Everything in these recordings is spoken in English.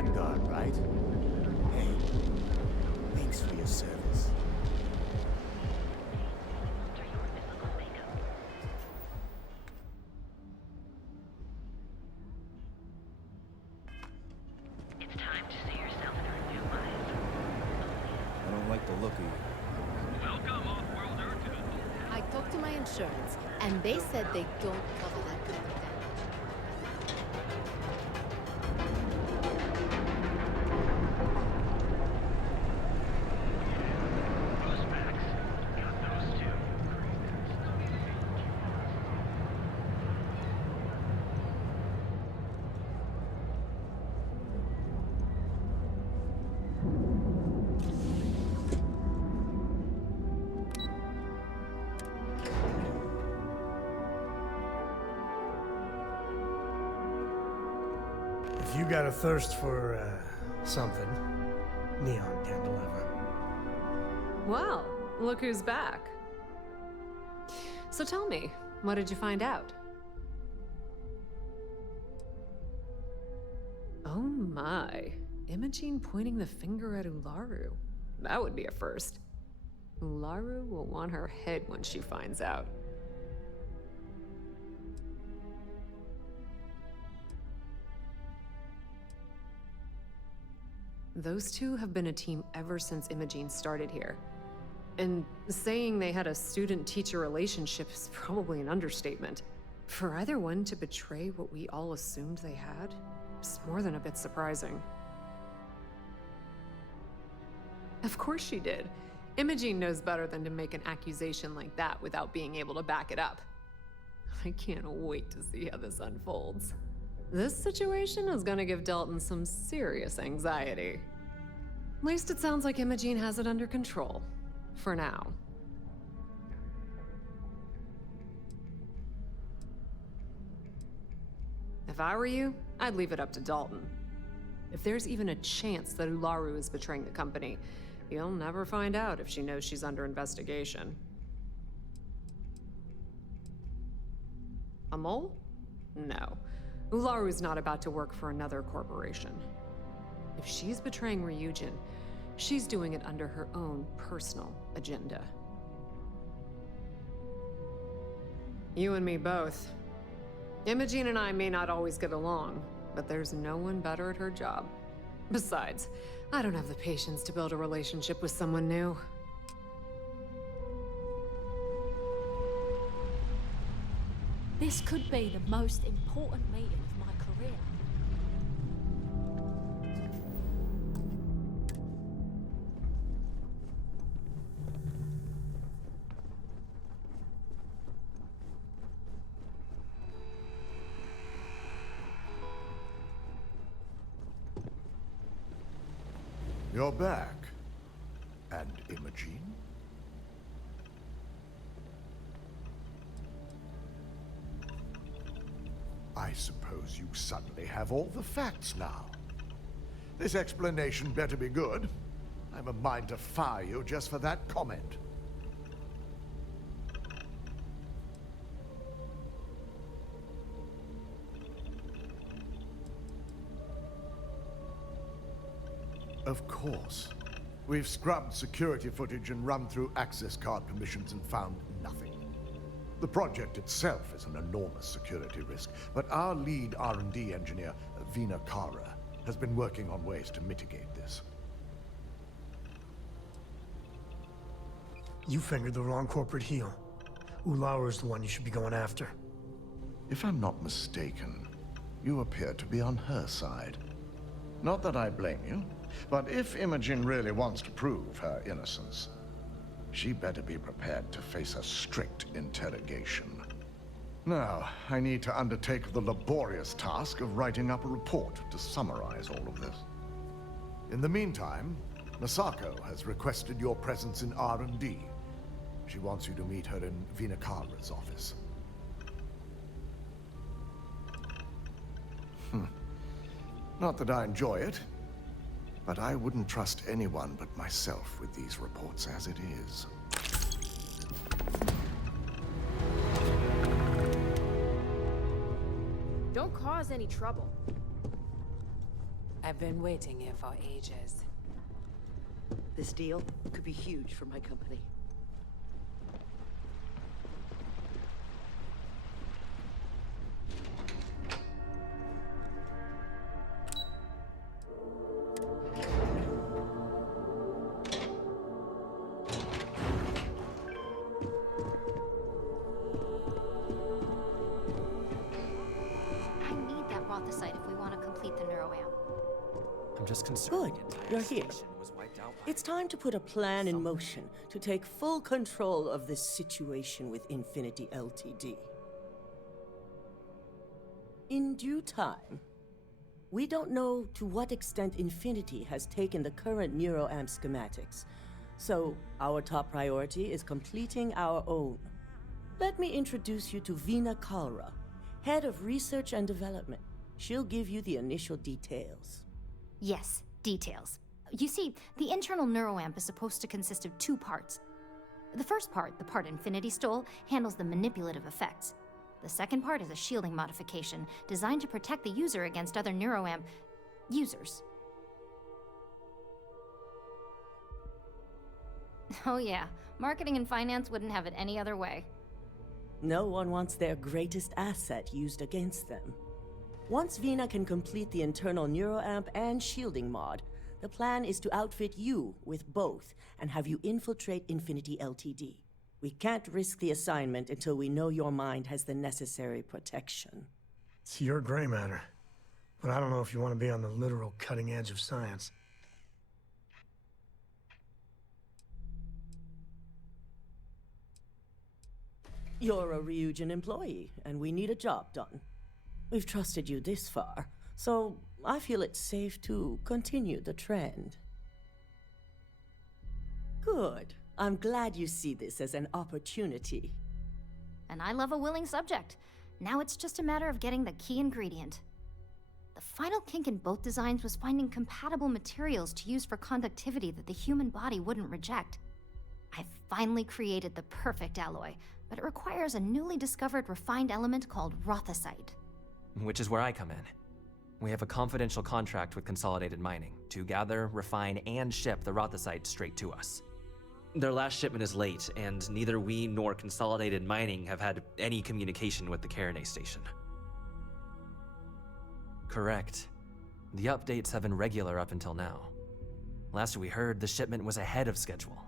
Vanguard, right? Hey, thanks for your service. It's time to see yourself through new eyes. I don't like the look of you. Welcome, off-worlder, to the... I talked to my insurance, and they said they don't cover that kind of damage. Those backs. Got those two. If you got a thirst for, something, Neon can deliver. Well, look who's back. So tell me, what did you find out? Oh my, Imogene pointing the finger at Ularu. That would be a first. Ularu will want her head when she finds out. Those two have been a team ever since Imogene started here. And saying they had a student-teacher relationship is probably an understatement. For either one to betray what we all assumed they had, is more than a bit surprising. Of course she did. Imogene knows better than to make an accusation like that without being able to back it up. I can't wait to see how this unfolds. This situation is gonna give Dalton some serious anxiety. At least it sounds like Imogene has it under control. For now. If I were you, I'd leave it up to Dalton. If there's even a chance that Ularu is betraying the company, you'll never find out if she knows she's under investigation. A mole? No. Ularu's not about to work for another corporation. If she's betraying Ryujin, she's doing it under her own personal agenda. You and me both. Imogene and I may not always get along, but there's no one better at her job. Besides, I don't have the patience to build a relationship with someone new. This could be the most important meeting of my career. You're back. And Imogene? I suppose you suddenly have all the facts now. This explanation better be good. I'm a mind to fire you just for that comment. Of course. We've scrubbed security footage and run through access card permissions and found nothing. The project itself is an enormous security risk, but our lead R&D engineer, Vina Kara, has been working on ways to mitigate this. You fingered the wrong corporate heel. Ularu's the one you should be going after. If I'm not mistaken, you appear to be on her side. Not that I blame you, but if Imogen really wants to prove her innocence, she better be prepared to face a strict interrogation. Now, I need to undertake the laborious task of writing up a report to summarize all of this. In the meantime, Masako has requested your presence in R&D. She wants you to meet her in Vinakara's office. Not that I enjoy it, but I wouldn't trust anyone but myself with these reports as it is. Don't cause any trouble. I've been waiting here for ages. This deal could be huge for my company. I need that Rothosite if we want to complete the neuroamp. I'm just concerned. Good, the entire you're here. station was wiped out by It's time to put a plan in motion to take full control of this situation with Infinity Ltd. In due time. We don't know to what extent Infinity has taken the current neuroamp schematics, so our top priority is completing our own. Let me introduce you to Veena Kalra, Head of Research and Development. She'll give you the initial details. Yes, details. You see, the internal neuroamp is supposed to consist of two parts. The first part, the part Infinity stole, handles the manipulative effects. The second part is a shielding modification designed to protect the user against other neuroamp users. Oh yeah, marketing and finance wouldn't have it any other way. No one wants their greatest asset used against them. Once Veena can complete the internal neuroamp and shielding mod, the plan is to outfit you with both and have you infiltrate Infinity Ltd. We can't risk the assignment until we know your mind has the necessary protection. It's your gray matter. But I don't know if you want to be on the literal cutting edge of science. You're a Ryujin employee, and we need a job done. We've trusted you this far, so I feel it's safe to continue the trend. Good. I'm glad you see this as an opportunity. And I love a willing subject. Now it's just a matter of getting the key ingredient. The final kink in both designs was finding compatible materials to use for conductivity that the human body wouldn't reject. I've finally created the perfect alloy, but it requires a newly discovered refined element called Rothosite. which is where I come in. We have a confidential contract with Consolidated Mining to gather, refine, and ship the Rothosite straight to us. Their last shipment is late, and neither we nor Consolidated Mining have had any communication with the Carinay station. Correct. The updates have been regular up until now. Last we heard, the shipment was ahead of schedule.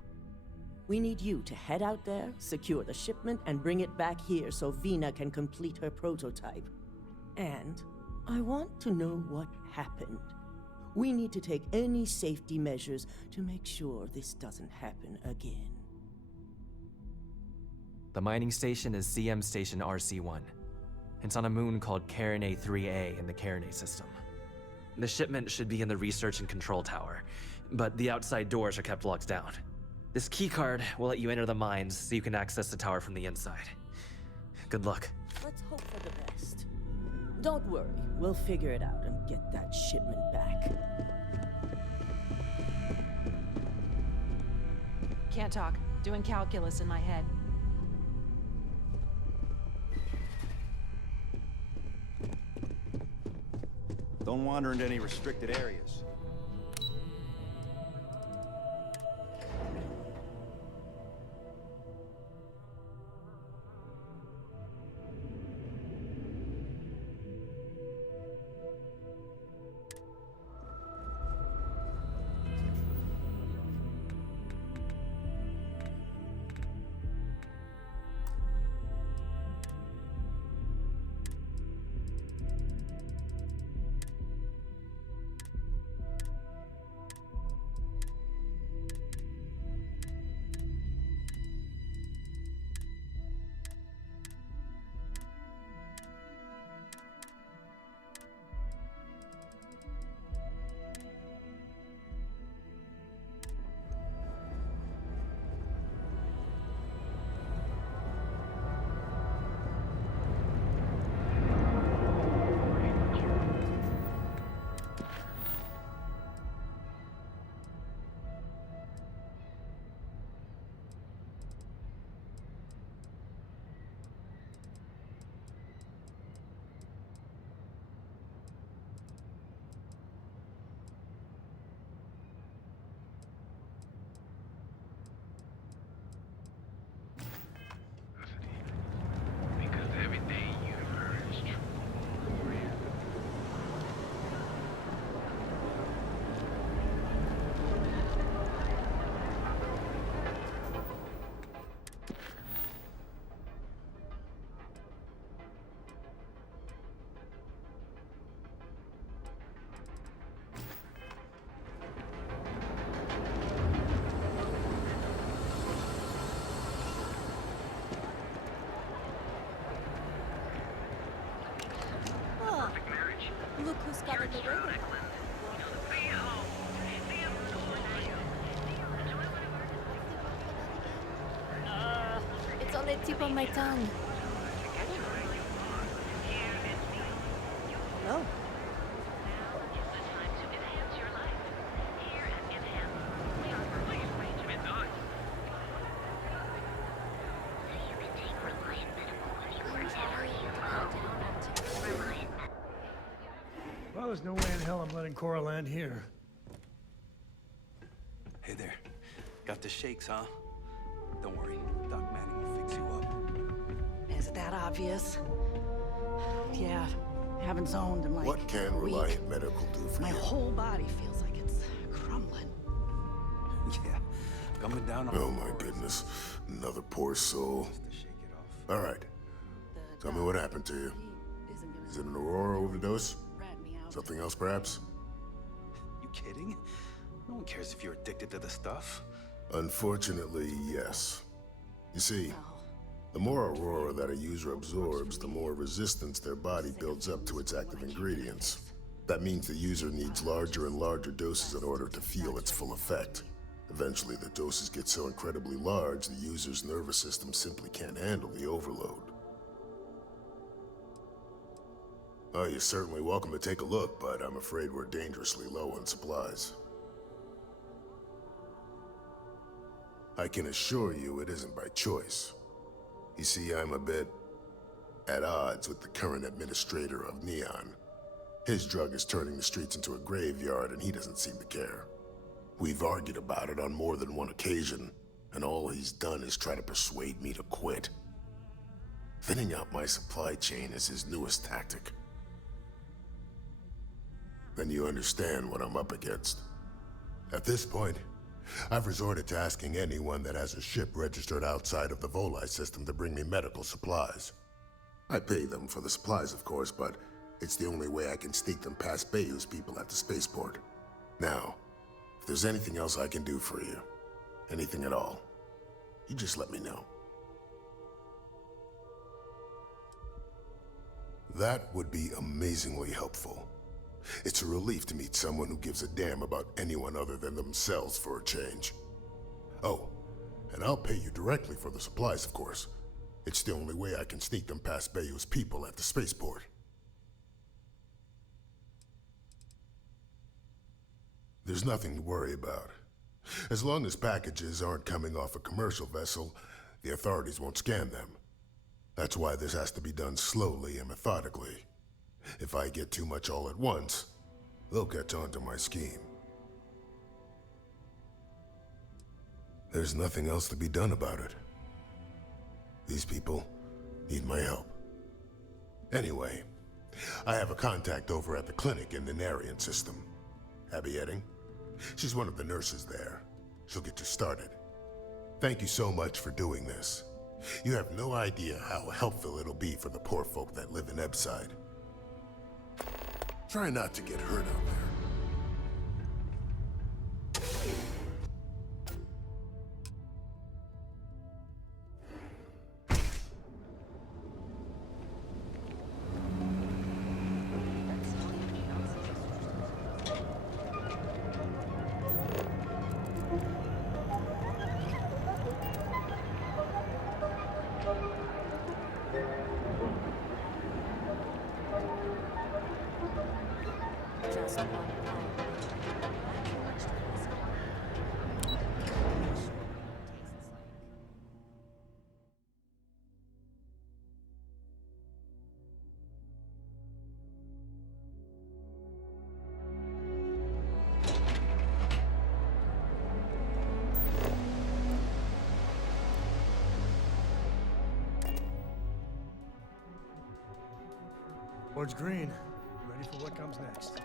We need you to head out there, secure the shipment, and bring it back here so Veena can complete her prototype. And I want to know what happened. We need to take any safety measures to make sure this doesn't happen again. The mining station is CM Station RC-1. It's on a moon called Carinay 3A in the Carinay system. The shipment should be in the research and control tower, but the outside doors are kept locked down. This keycard will let you enter the mines so you can access the tower from the inside. Good luck. Let's hope for the best. Don't worry, we'll figure it out and get that shipment back. Can't talk. Doing calculus in my head. Don't wander into any restricted areas. discovered the radio. It's on the tip of my tongue. No. Well, there's no way in hell I'm letting Cora land here. Hey there. Got the shakes, huh? Don't worry. Doc Manning will fix you up. Is it that obvious? Yeah, I haven't zoned in like What can a week. Reliant Medical do for My you? whole body feels like it's crumbling. Yeah. Coming down on Oh my goodness. Another poor soul. All right. Tell me what happened to you. Is it an Aurora overdose? Something else, perhaps? You kidding? No one cares if you're addicted to the stuff. Unfortunately, yes. You see, the more Aurora that a user absorbs, the more resistance their body builds up to its active ingredients. That means the user needs larger and larger doses in order to feel its full effect. Eventually, the doses get so incredibly large, the user's nervous system simply can't handle the overload. Oh, you're certainly welcome to take a look, but I'm afraid we're dangerously low on supplies. I can assure you it isn't by choice. You see, I'm a bit at odds with the current administrator of Neon. His drug is turning the streets into a graveyard, and he doesn't seem to care. We've argued about it on more than one occasion, and all he's done is try to persuade me to quit. Thinning out my supply chain is his newest tactic. Then you understand what I'm up against. At this point, I've resorted to asking anyone that has a ship registered outside of the Volii system to bring me medical supplies. I pay them for the supplies, of course, but it's the only way I can sneak them past Bayou's people at the spaceport. Now, if there's anything else I can do for you, anything at all, you just let me know. That would be amazingly helpful. It's a relief to meet someone who gives a damn about anyone other than themselves for a change. Oh, and I'll pay you directly for the supplies, of course. It's the only way I can sneak them past Bayou's people at the spaceport. There's nothing to worry about. As long as packages aren't coming off a commercial vessel, the authorities won't scan them. That's why this has to be done slowly and methodically. If I get too much all at once, they'll catch on to my scheme. There's nothing else to be done about it. These people need my help. Anyway, I have a contact over at the clinic in the Narian system. Abby Edding? She's one of the nurses there. She'll get you started. Thank you so much for doing this. You have no idea how helpful it'll be for the poor folk that live in Ebside. Try not to get hurt out there. Board's green. Ready for what comes next.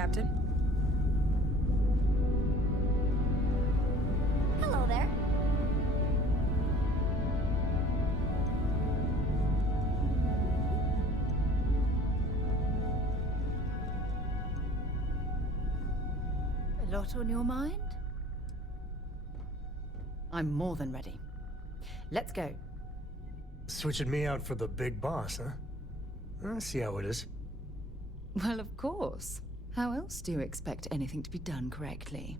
Captain. Hello there. A lot on your mind? I'm more than ready. Let's go. Switching me out for the big boss, huh? I see how it is. Well, of course. How else do you expect anything to be done correctly?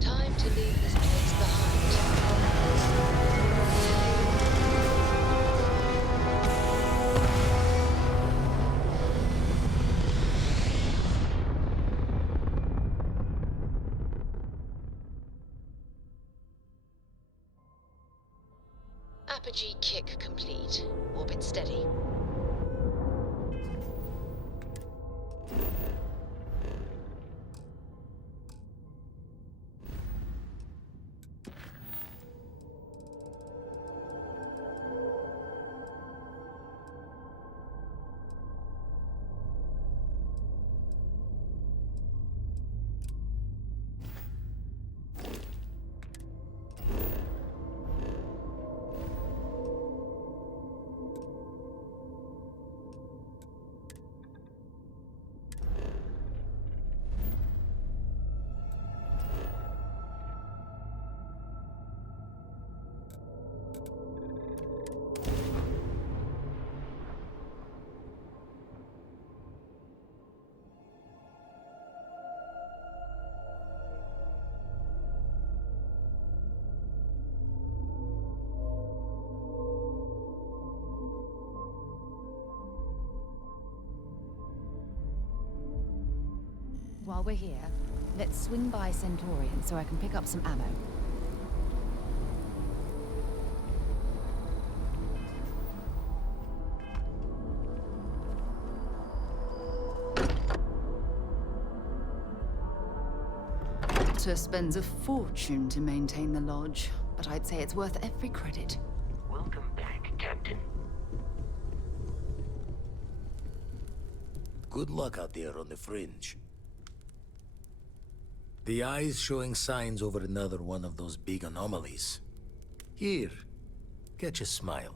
Time to leave this place behind. Apogee kick complete. Orbit steady. While we're here, let's swing by Centaurian so I can pick up some ammo. Doctor spends a fortune to maintain the lodge, but I'd say it's worth every credit. Welcome back, Captain. Good luck out there on the fringe. The eye's showing signs over another one of those big anomalies. Here, catch a smile.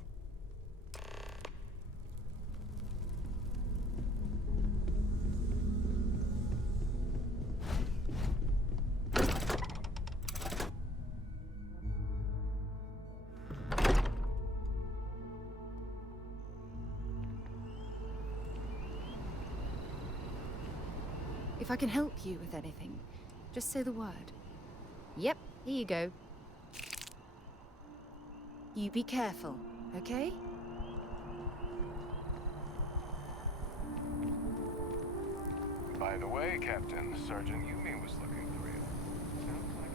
If I can help you with anything, just say the word. Yep, here you go. You be careful, okay? By the way, Captain, Sergeant Yumi was looking for you. Sounds like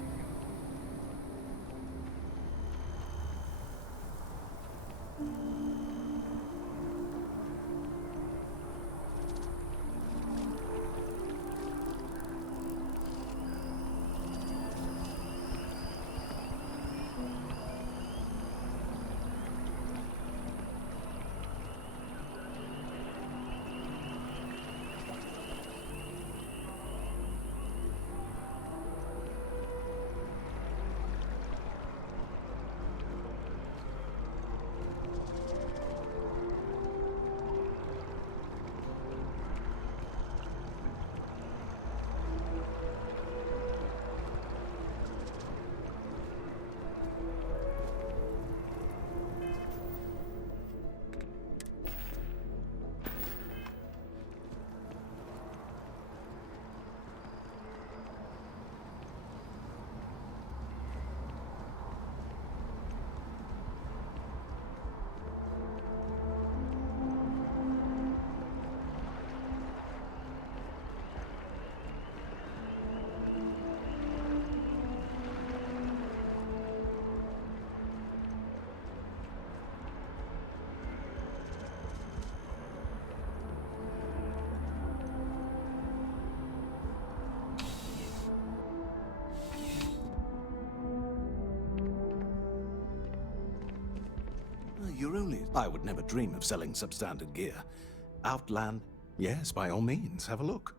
you're only... I would never dream of selling substandard gear. Outland, yes, by all means, have a look.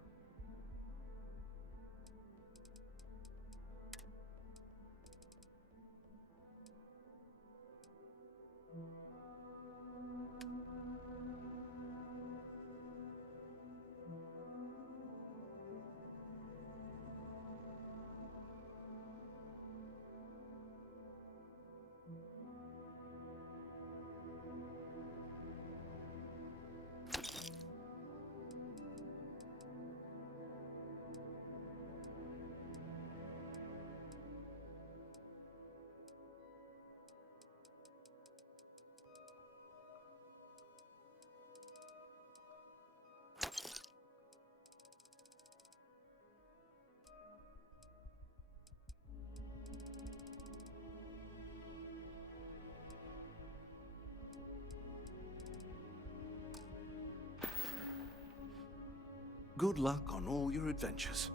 Good luck on all your adventures.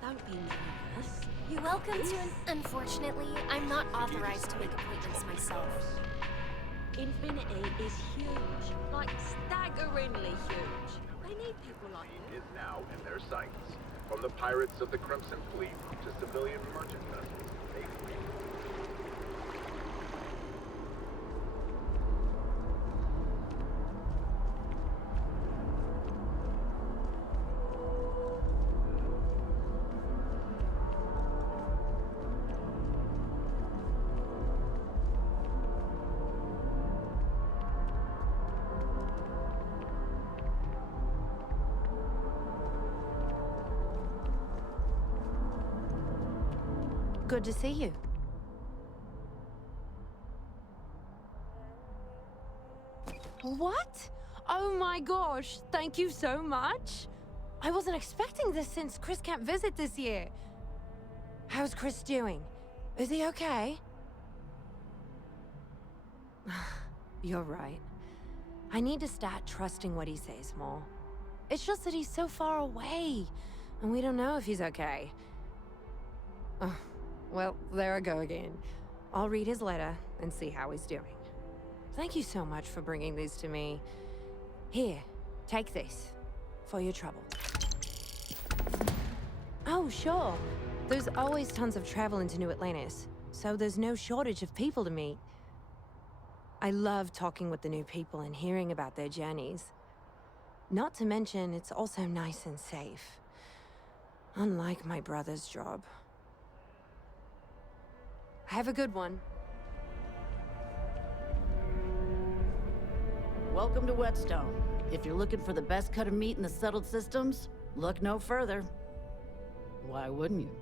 Don't be nervous. You're welcome to Unfortunately, I'm not authorized to make appointments myself. Infinity is huge. Like, staggeringly huge. They need people like you. Is now in their sights. From the pirates of the Crimson Fleet to civilian merchant vessels, they flee. Good to see you. What? Oh my gosh, thank you so much. I wasn't expecting this since Chris can't visit this year. How's Chris doing? Is he okay? You're right. I need to start trusting what he says more. It's just that he's so far away, and we don't know if he's okay. Well, there I go again. I'll read his letter and see how he's doing. Thank you so much for bringing these to me. Here, take this. For your trouble. Oh, sure. There's always tons of travel into New Atlantis, so there's no shortage of people to meet. I love talking with the new people and hearing about their journeys. Not to mention, it's also nice and safe. Unlike my brother's job. Have a good one. Welcome to Whetstone. If you're looking for the best cut of meat in the settled systems, look no further. Why wouldn't you?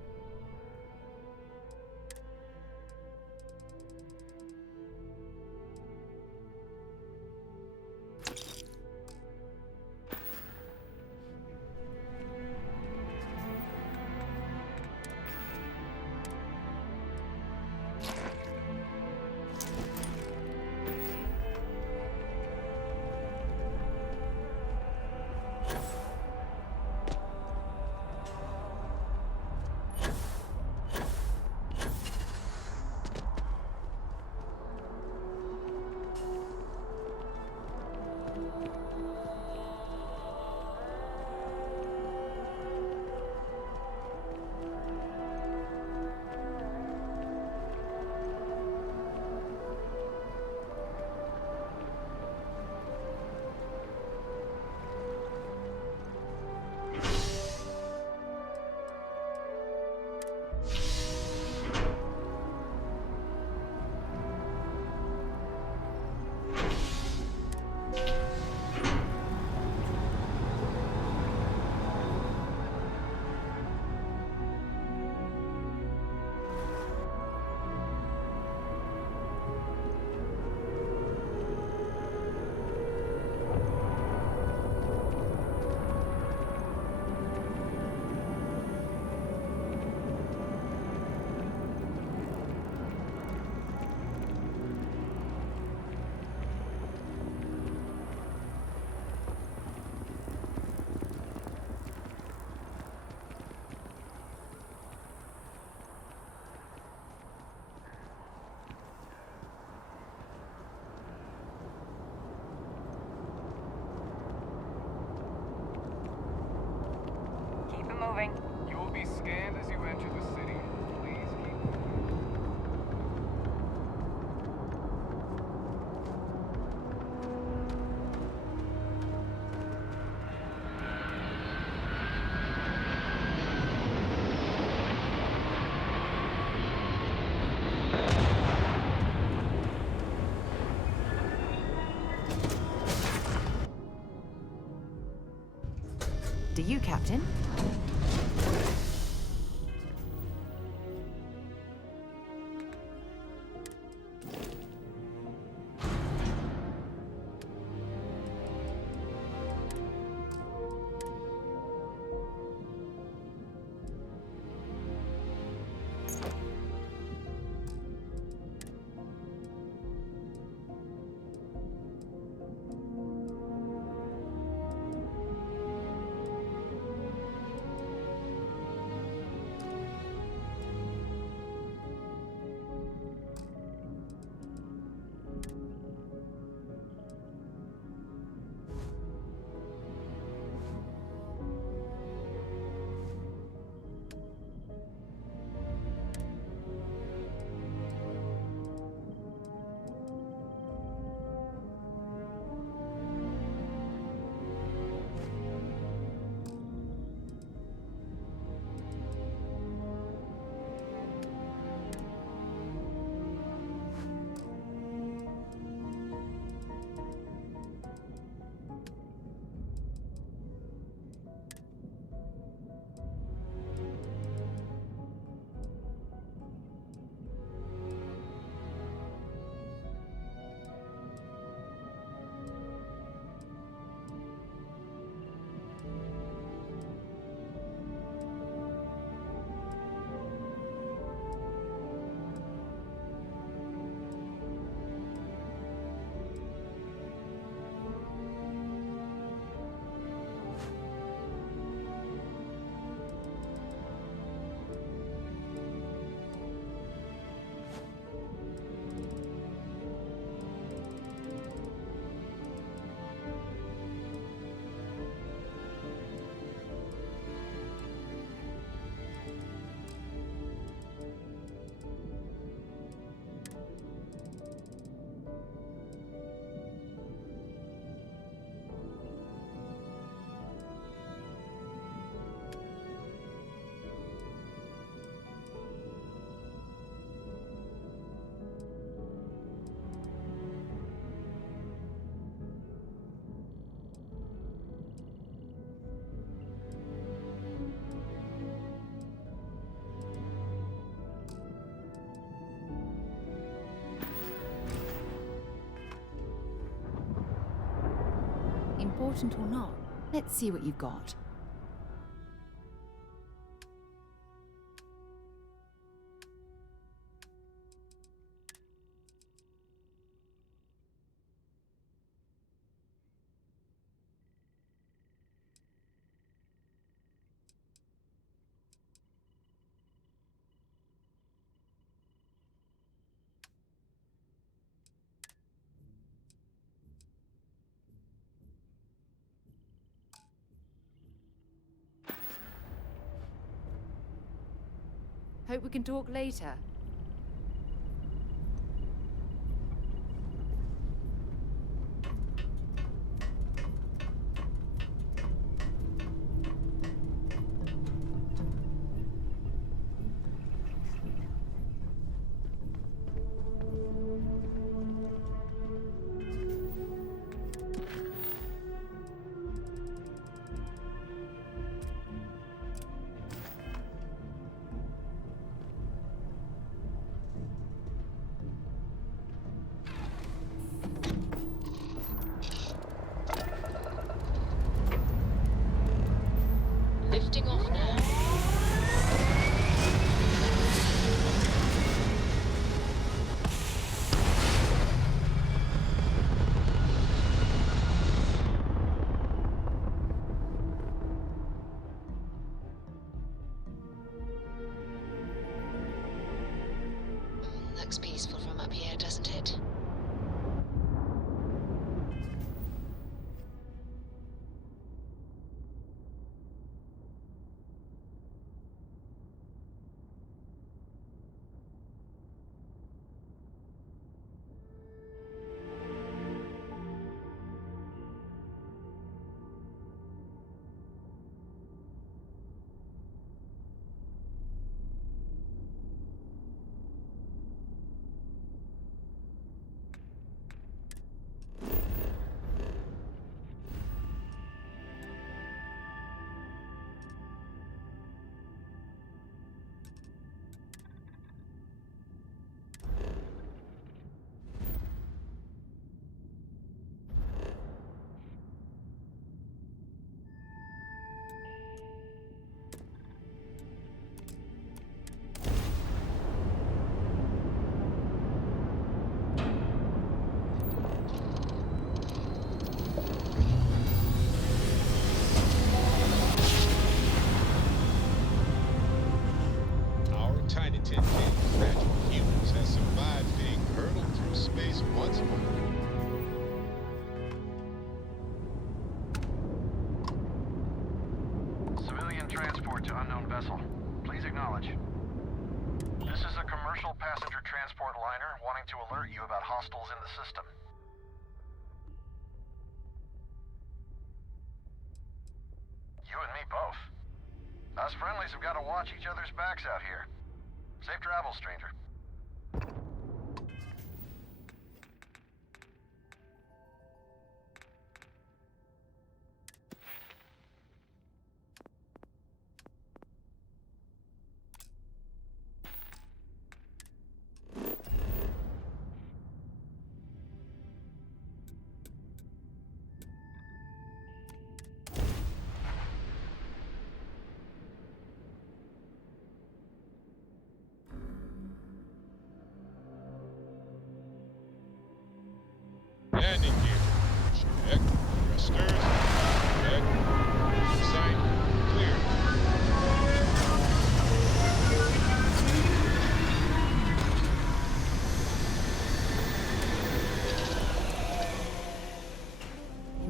you, Captain. Important or not, let's see what you've got. Hope we can talk later. Lifting off now. Looks peaceful from up here, doesn't it? possible. Civilian transport to unknown vessel. Please acknowledge. This is a commercial passenger transport liner wanting to alert you about hostiles in the system. You and me both. Us friendlies have got to watch each other's backs out here. Safe travels, stranger. Landing gear. Check. Thrusters. Check. Sight. Clear.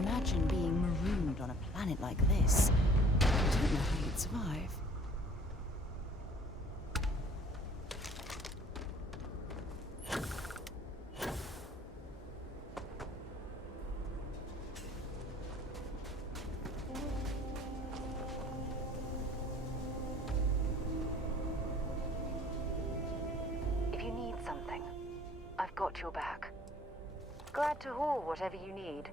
Imagine being marooned on a planet like this. I don't know how you'd survive. If you need something, I've got your back. Glad to haul whatever you need.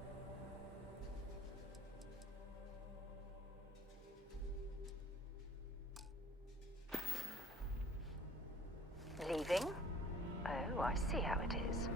Leaving? Oh, I see how it is.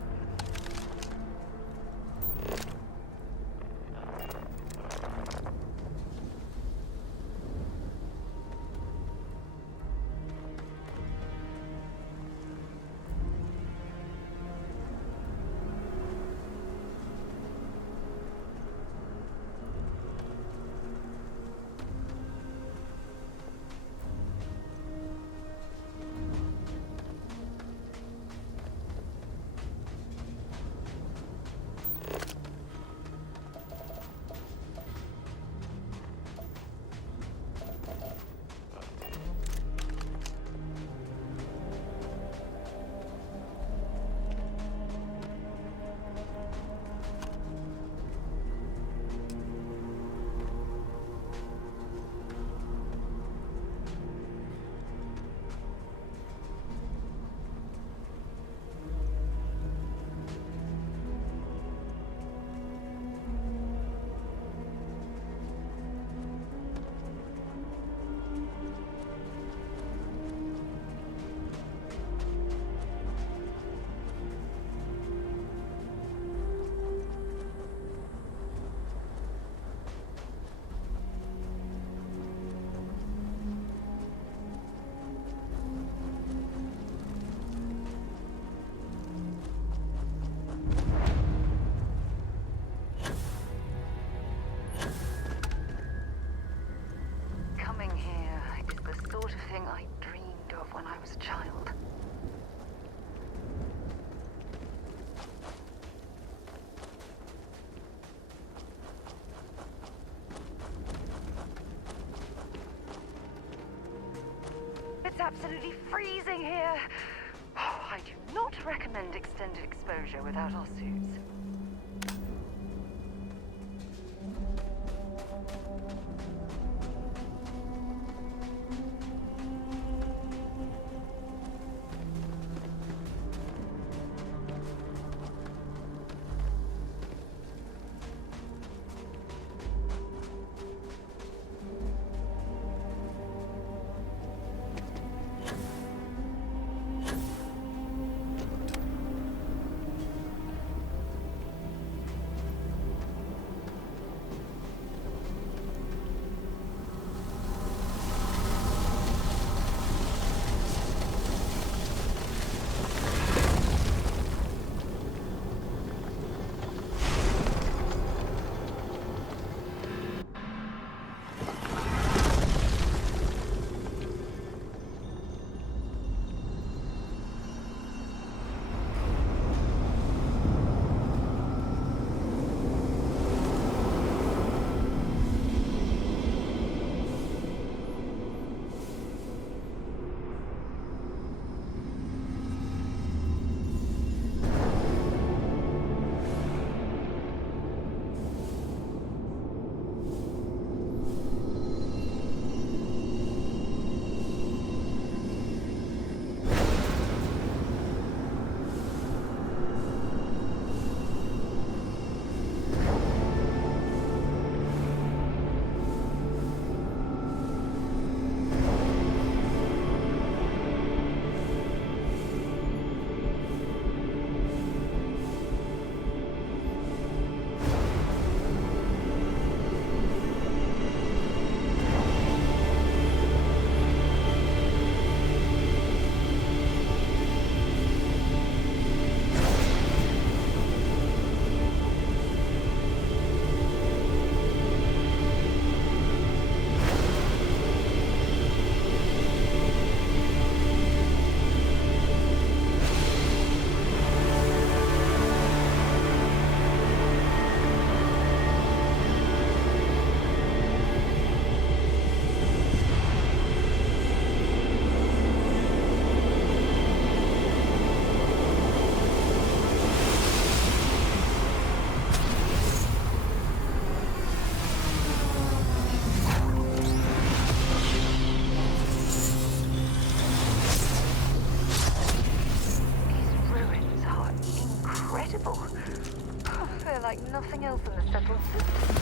Coming here is the sort of thing I dreamed of when I was a child. It's absolutely freezing here. I do not recommend extended exposure without our suits. like nothing else in the settled system.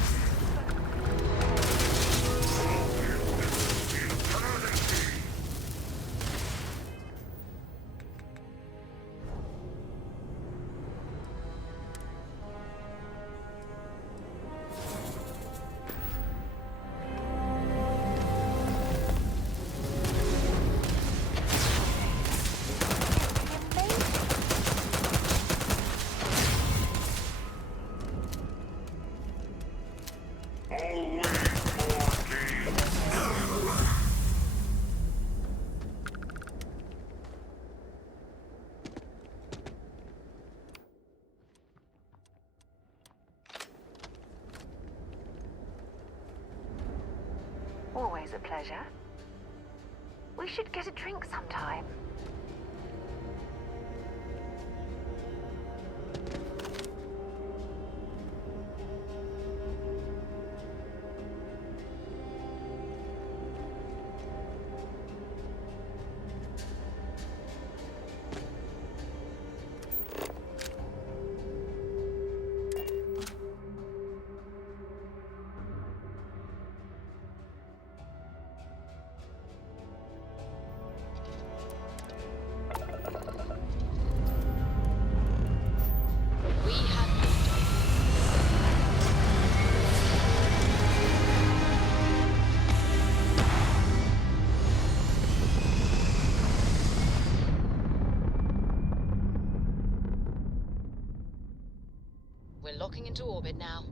Always a pleasure. We should get a drink sometime. We're locking into orbit now.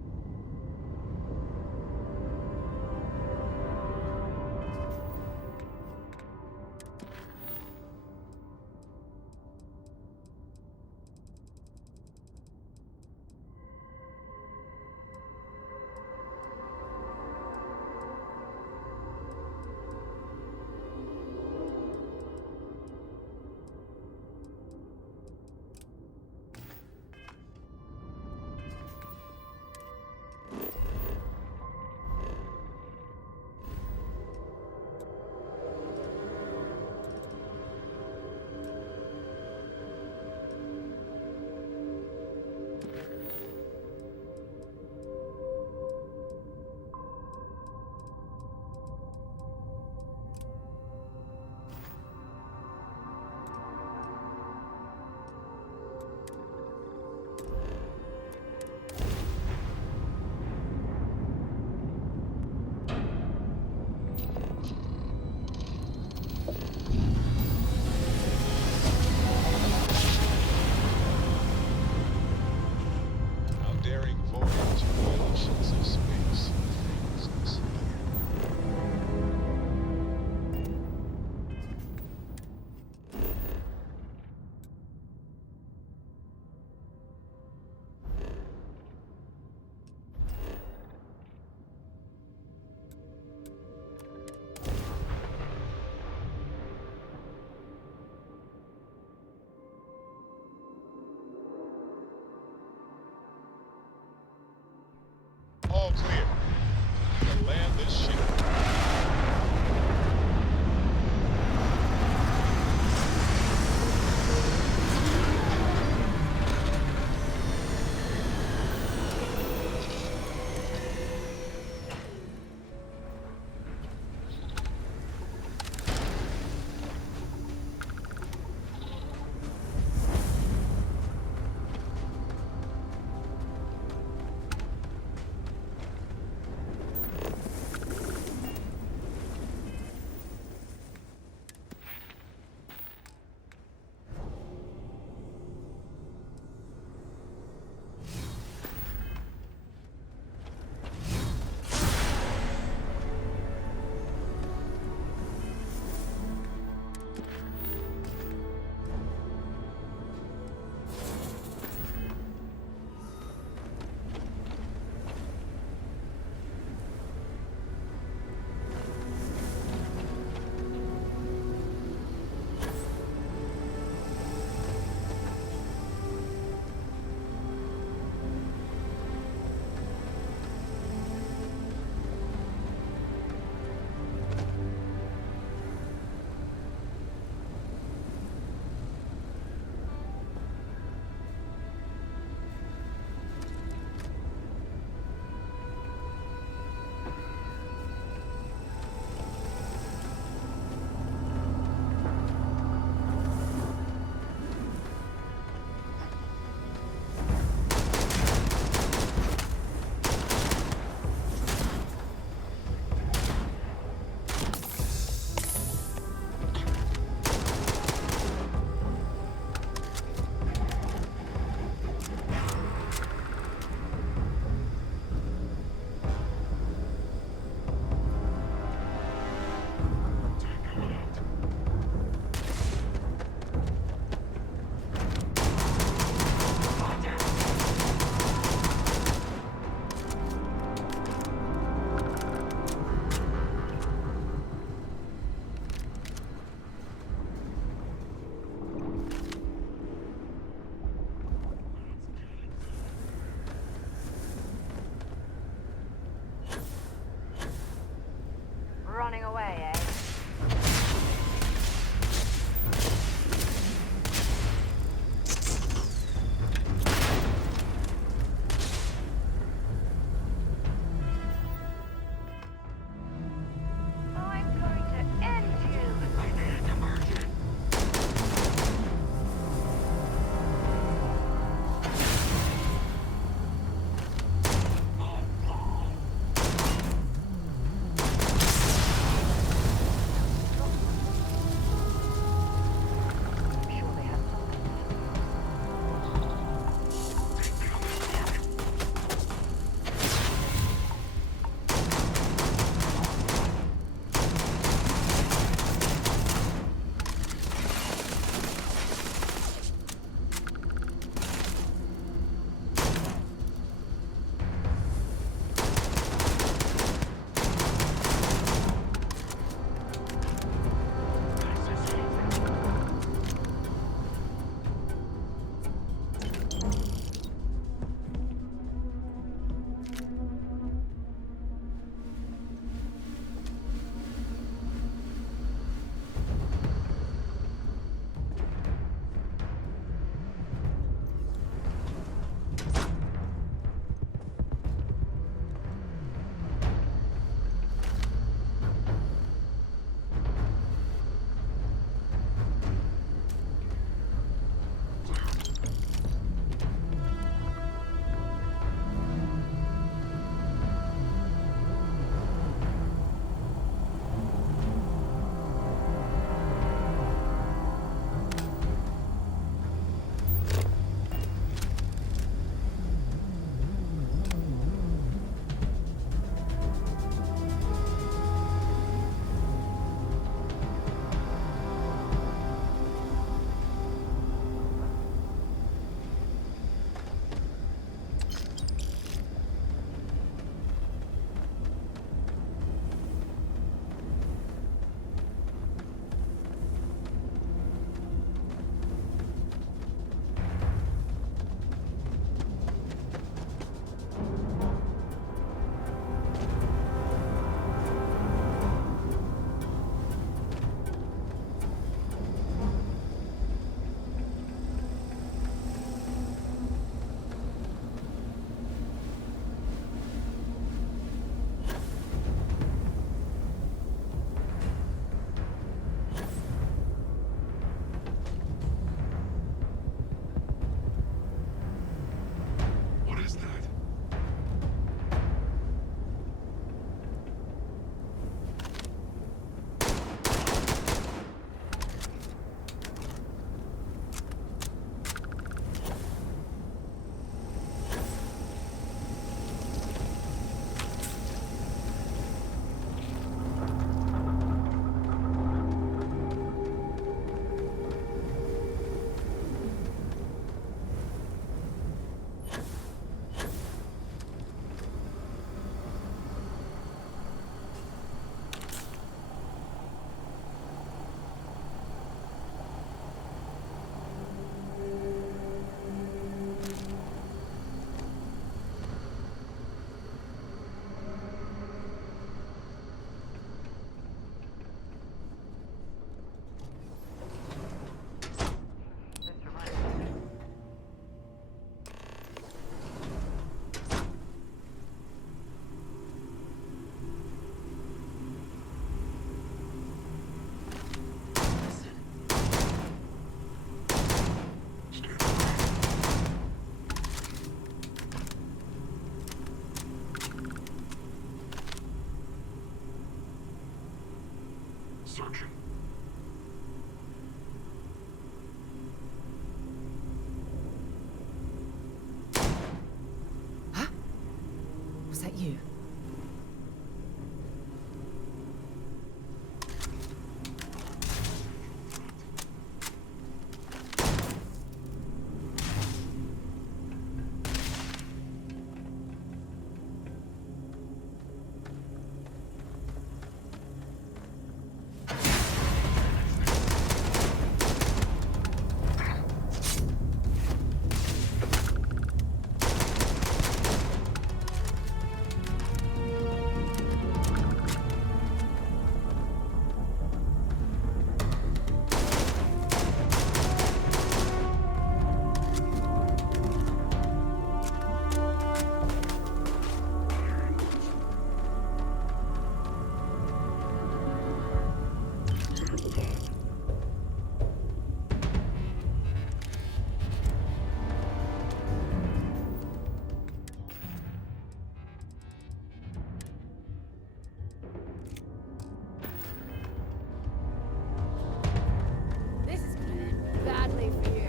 badly for you.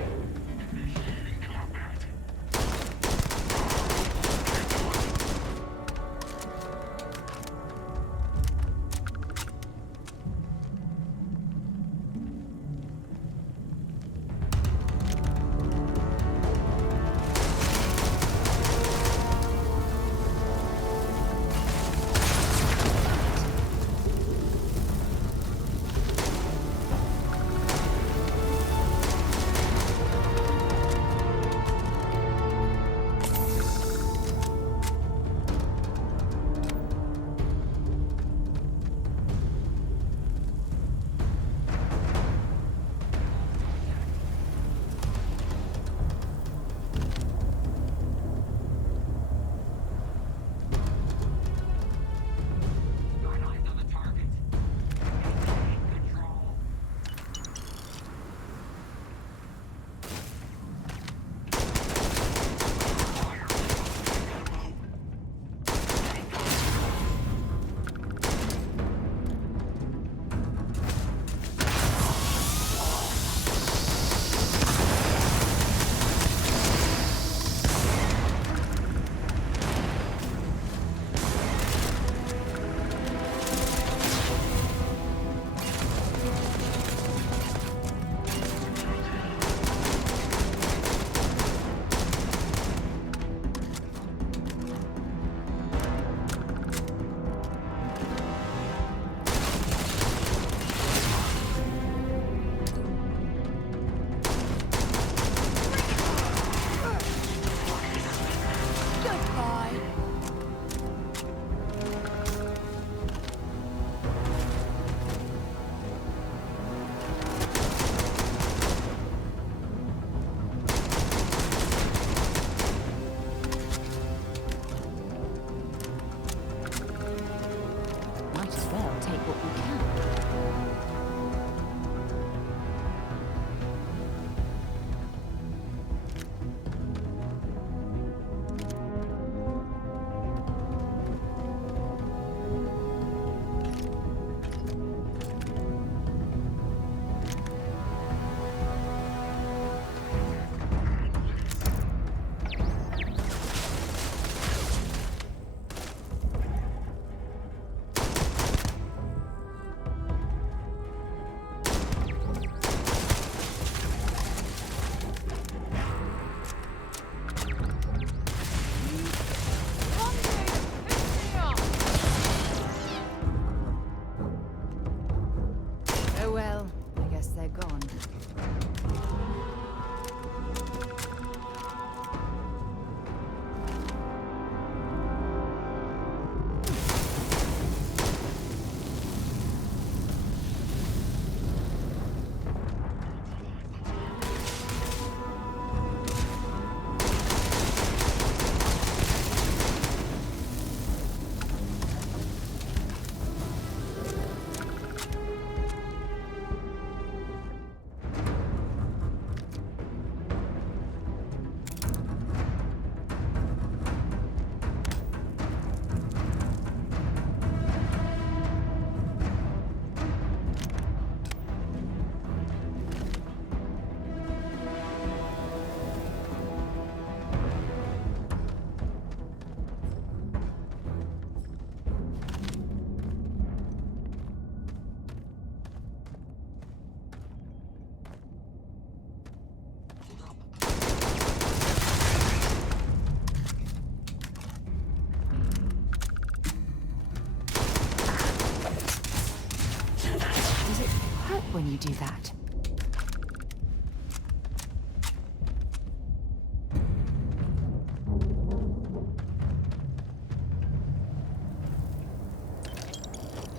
when you do that.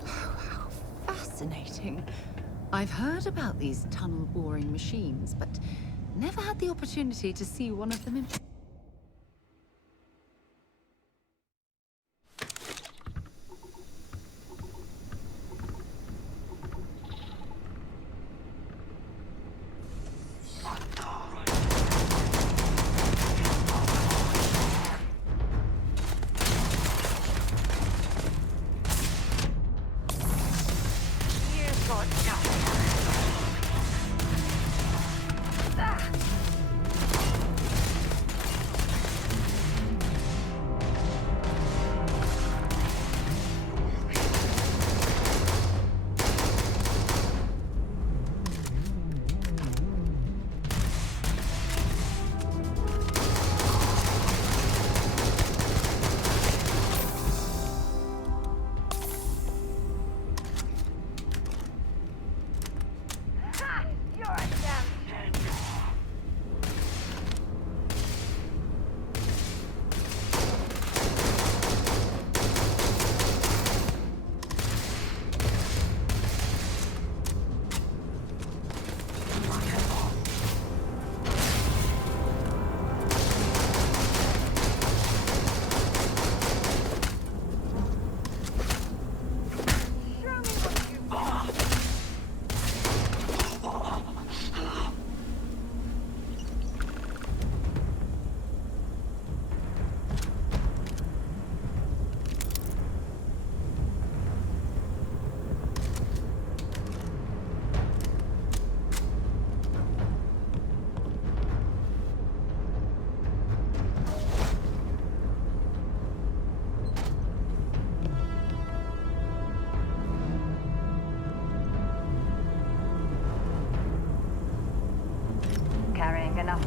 How fascinating. I've heard about these tunnel boring machines, but never had the opportunity to see one of them in...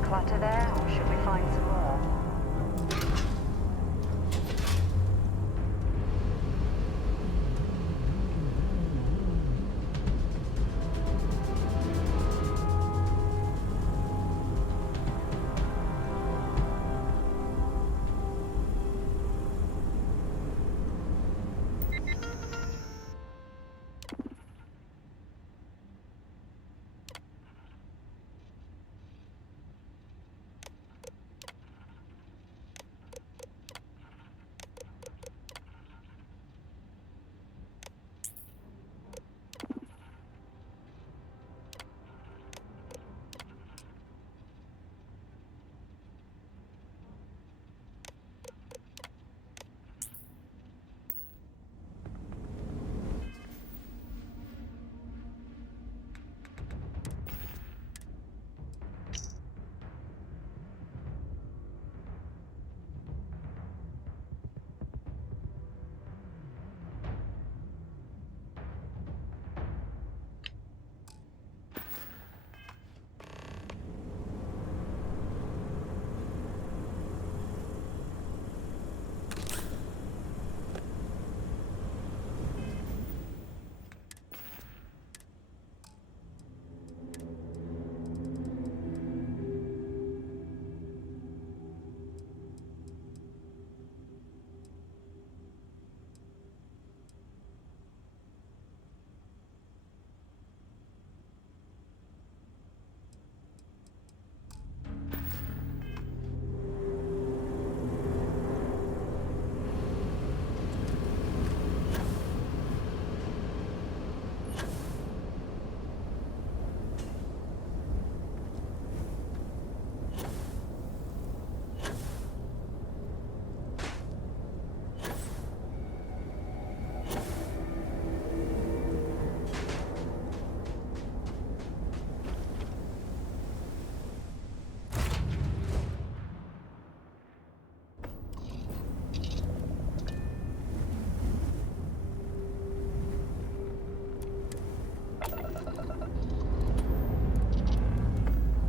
clutter there, or should we find some more?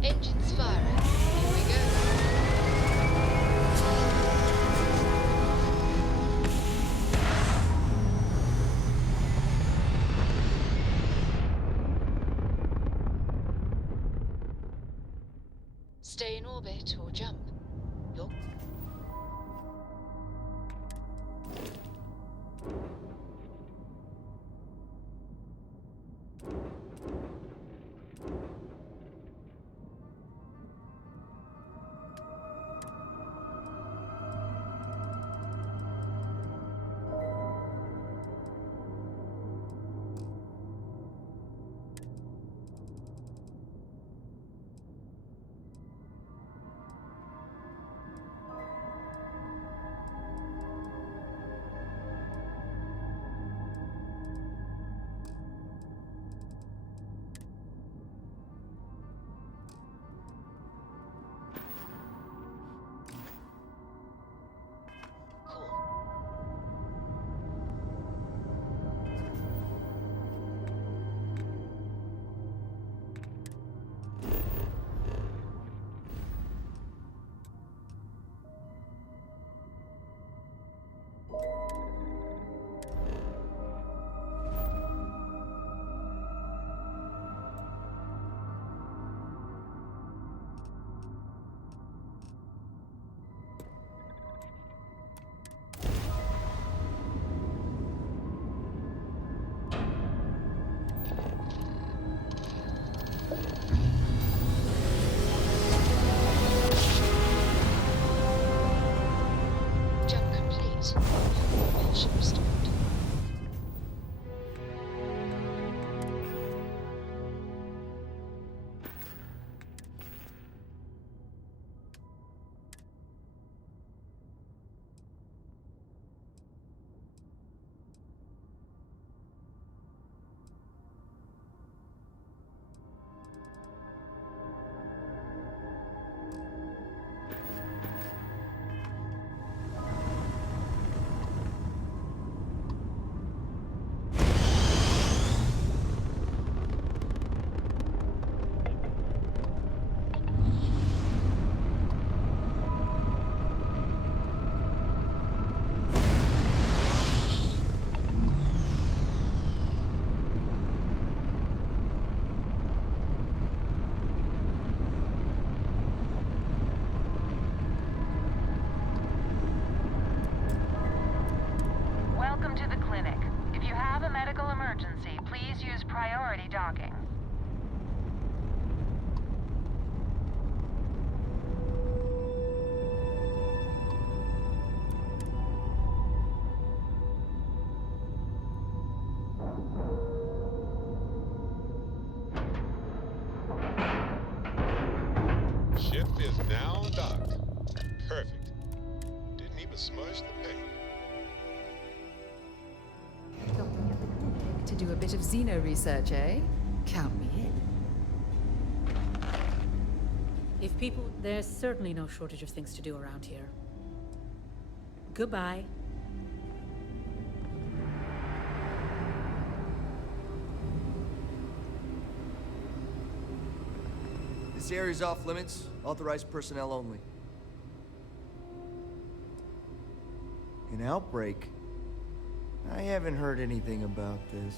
Engines firing. Here we go. Stay in orbit or jump. You're... Now docked. Perfect. Didn't even smudge the paint. Docking at the clinic to do a bit of xeno research, eh? Count me in. If people... There's certainly no shortage of things to do around here. Goodbye. This area's off limits. Authorized personnel only. An outbreak? I haven't heard anything about this.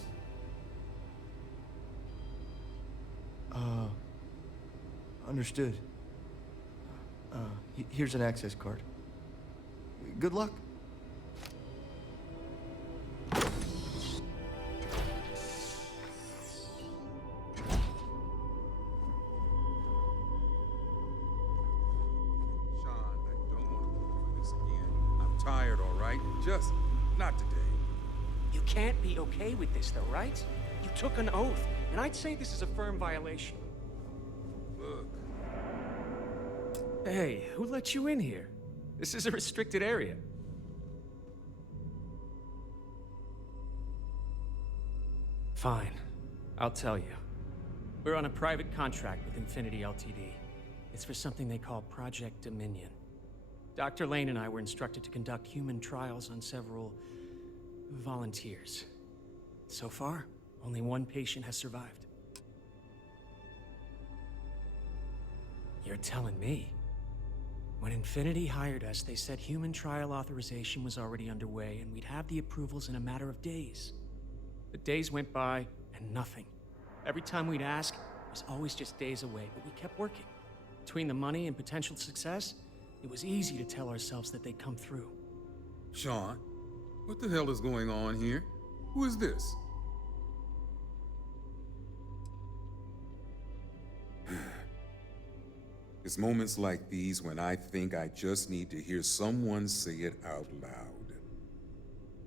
Understood. Here's an access card. Good luck. Tired, all right? Just not today. You can't be okay with this, though, right? You took an oath, and I'd say this is a firm violation. Look. Hey, who let you in here? This is a restricted area. Fine. I'll tell you. We're on a private contract with Infinity Ltd. It's for something they call Project Dominion. Dr. Lane and I were instructed to conduct human trials on several volunteers. So far, only one patient has survived. You're telling me? When Infinity hired us, they said human trial authorization was already underway and we'd have the approvals in a matter of days. The days went by and nothing. Every time we'd ask, it was always just days away, but we kept working. Between the money and potential success, it was easy to tell ourselves that they'd come through. Sean, what the hell is going on here? Who is this? It's moments like these when I think I just need to hear someone say it out loud.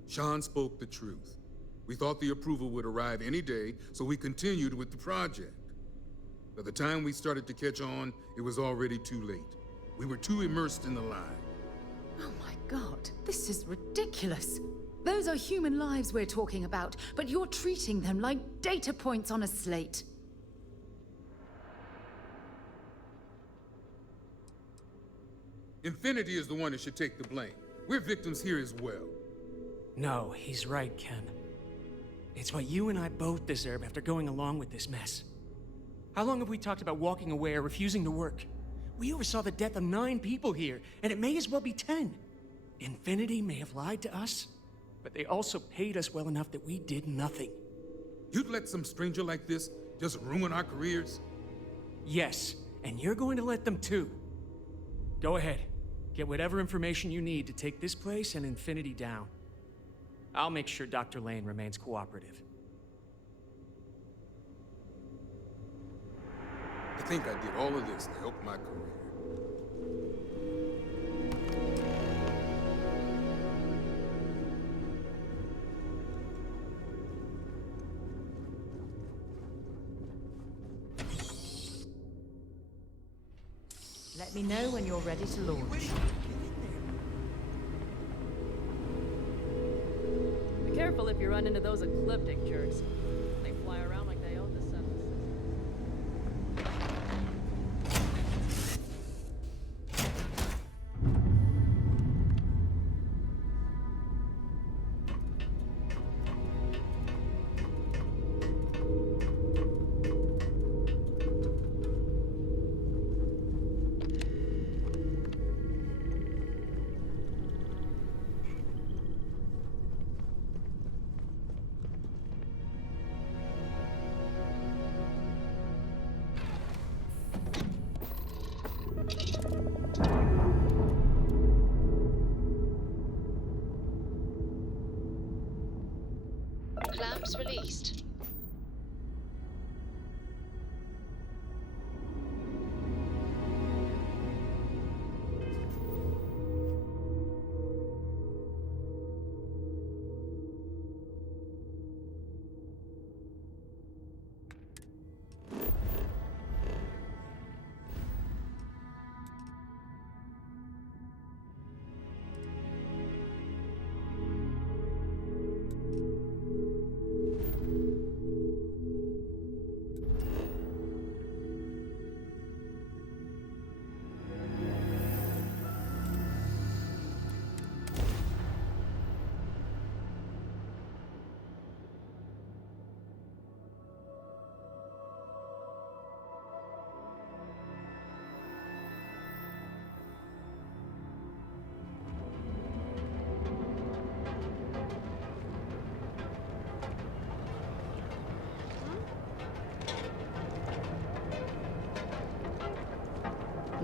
Sean spoke the truth. We thought the approval would arrive any day, so we continued with the project. By the time we started to catch on, it was already too late. We were too immersed in the lie. Oh my god, this is ridiculous. Those are human lives we're talking about, but you're treating them like data points on a slate. Infinity is the one that should take the blame. We're victims here as well. No, he's right, Ken. It's what you and I both deserve after going along with this mess. How long have we talked about walking away or refusing to work? We oversaw the death of 9 people here, and it may as well be 10. Infinity may have lied to us, but they also paid us well enough that we did nothing. You'd let some stranger like this just ruin our careers? Yes, and you're going to let them too. Go ahead. Get whatever information you need to take this place and Infinity down. I'll make sure Dr. Lane remains cooperative. I think I did all of this to help my career. Let me know when you're ready to launch. Be careful if you run into those ecliptic jerks. They fly around like they own the sun.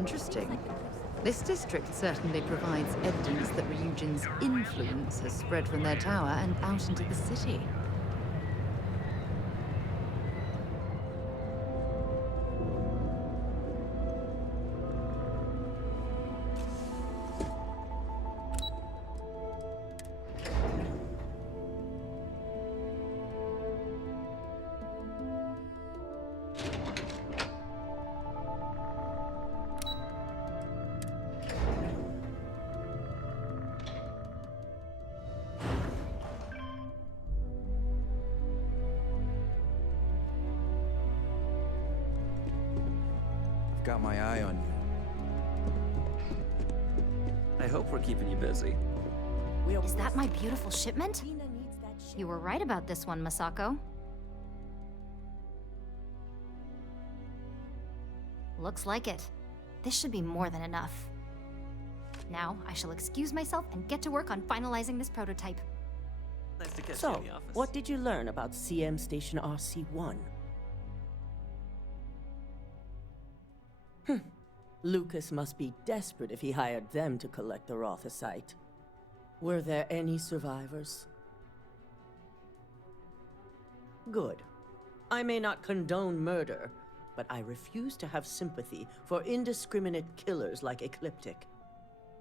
Interesting. This district certainly provides evidence that Ryujin's influence has spread from their tower and out into the city. Got my eye on you. I hope we're keeping you busy. Is that my beautiful shipment? You were right about this one, Masako. Looks like it. This should be more than enough. Now, I shall excuse myself and get to work on finalizing this prototype. Nice to catch you So, in the office. what did you learn about CM Station RC-1? Lucas must be desperate if he hired them to collect the Rothosite. Were there any survivors? Good. I may not condone murder, but I refuse to have sympathy for indiscriminate killers like Ecliptic,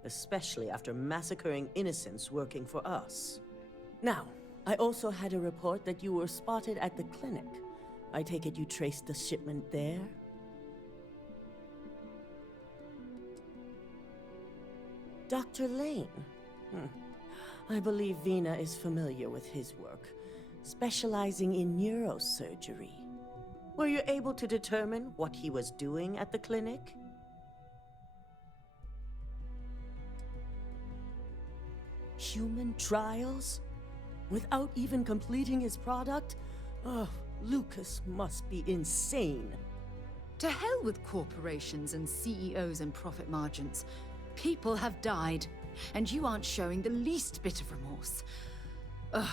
especially after massacring innocents working for us. Now, I also had a report that you were spotted at the clinic. I take it you traced the shipment there? Dr. Lane? I believe Vina is familiar with his work, specializing in neurosurgery. Were you able to determine what he was doing at the clinic? Human trials? Without even completing his product? Oh, Lucas must be insane. To hell with corporations and CEOs and profit margins. People have died, and you aren't showing the least bit of remorse. Ugh.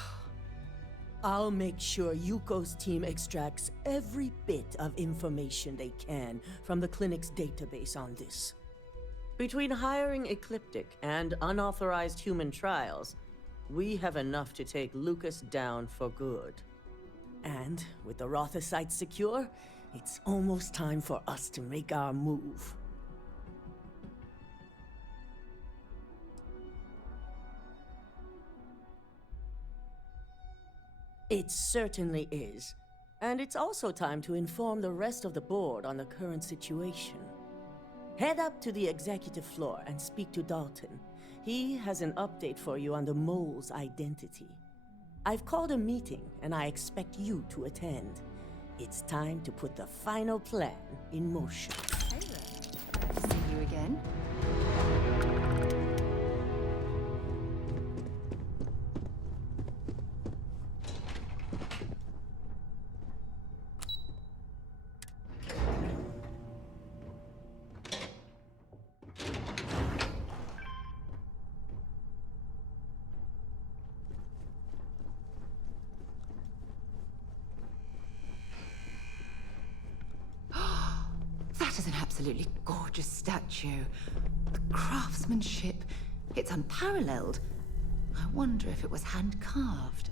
I'll make sure Yuko's team extracts every bit of information they can from the clinic's database on this. Between hiring Ecliptic and unauthorized human trials, we have enough to take Lucas down for good. And with the Rothosite secure, it's almost time for us to make our move. It certainly is. And it's also time to inform the rest of the board on the current situation. Head up to the executive floor and speak to Dalton. He has an update for you on the mole's identity. I've called a meeting, and I expect you to attend. It's time to put the final plan in motion. Hey there. Glad to see you again. That is an absolutely gorgeous statue. The craftsmanship, it's unparalleled. I wonder if it was hand-carved.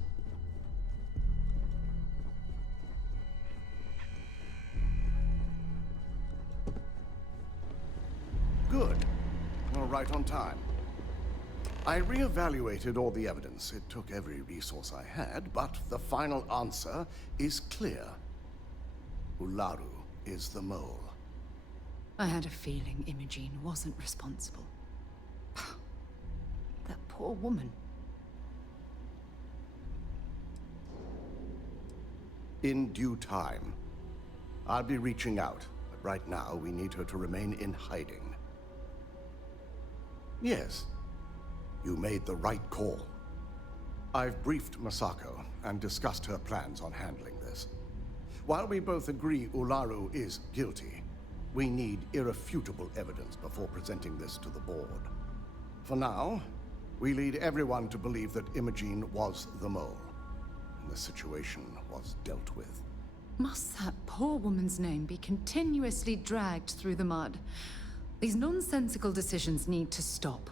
Good. You're right on time. I re-evaluated all the evidence. It took every resource I had, but the final answer is clear. Ularu is the mole. I had a feeling Imogene wasn't responsible. That poor woman. In due time. I'll be reaching out, but right now we need her to remain in hiding. Yes, you made the right call. I've briefed Masako and discussed her plans on handling this. While we both agree Ularu is guilty, we need irrefutable evidence before presenting this to the board. For now, we lead everyone to believe that Imogene was the mole, and the situation was dealt with. Must that poor woman's name be continuously dragged through the mud? These nonsensical decisions need to stop.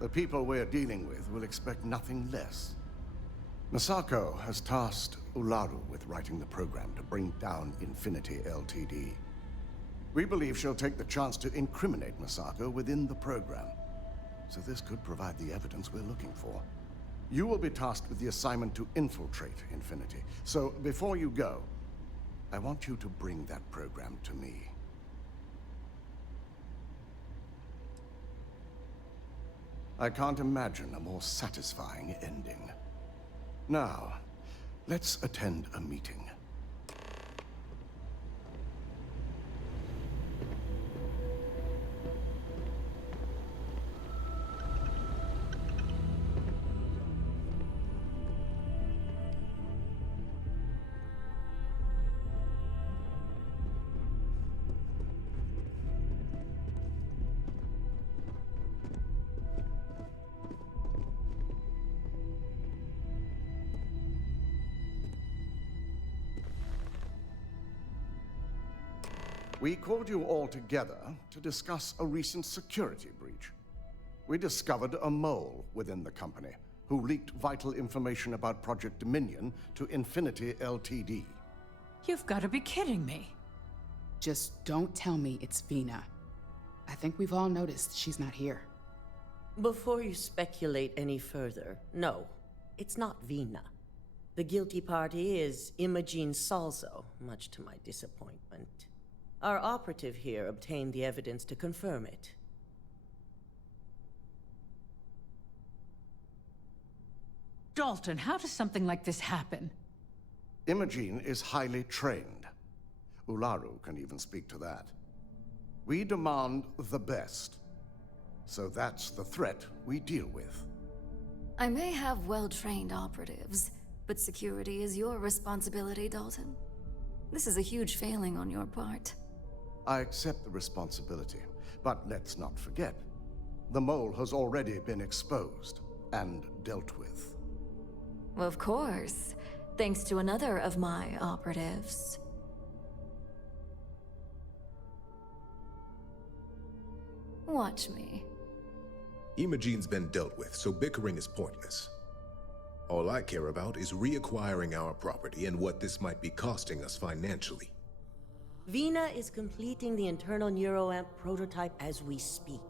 The people we're dealing with will expect nothing less. Masako has tasked Ularu with writing the program to bring down Infinity Ltd. We believe she'll take the chance to incriminate Masako within the program. So this could provide the evidence we're looking for. You will be tasked with the assignment to infiltrate Infinity. So before you go, I want you to bring that program to me. I can't imagine a more satisfying ending. Now, let's attend a meeting. We called you all together to discuss a recent security breach. We discovered a mole within the company who leaked vital information about Project Dominion to Infinity Ltd. You've got to be kidding me. Just don't tell me it's Vina. I think we've all noticed she's not here. Before you speculate any further, no, it's not Vina. The guilty party is Imogene Salzo, much to my disappointment. Our operative here obtained the evidence to confirm it. Dalton, how does something like this happen? Imogene is highly trained. Ularu can even speak to that. We demand the best. So that's the threat we deal with. I may have well-trained operatives, but security is your responsibility, Dalton. This is a huge failing on your part. I accept the responsibility, but let's not forget, the mole has already been exposed and dealt with. Of course, thanks to another of my operatives. Watch me. Imogene's been dealt with, so bickering is pointless. All I care about is reacquiring our property and what this might be costing us financially. Vina is completing the internal neuroamp prototype as we speak.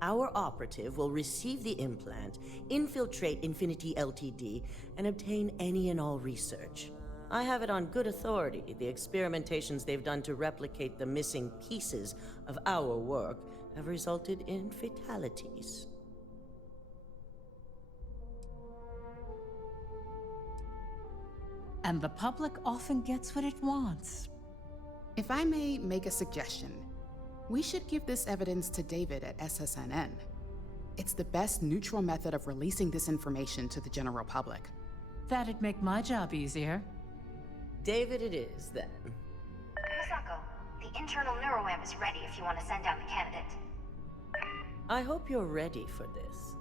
Our operative will receive the implant, infiltrate Infinity Ltd, and obtain any and all research. I have it on good authority. The experimentations they've done to replicate the missing pieces of our work have resulted in fatalities. And the public often gets what it wants. If I may make a suggestion, we should give this evidence to David at SSNN. It's the best neutral method of releasing this information to the general public. That'd make my job easier. David it is, then. Masako, the internal neuroamp is ready if you want to send out the candidate. I hope you're ready for this.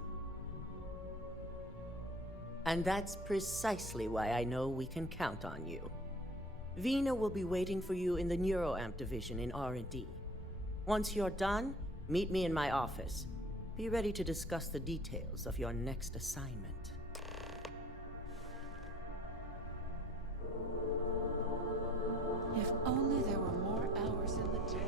And that's precisely why I know we can count on you. Vina will be waiting for you in the neuroamp division in R&D. Once you're done, meet me in my office. Be ready to discuss the details of your next assignment. If only there were more hours in the day.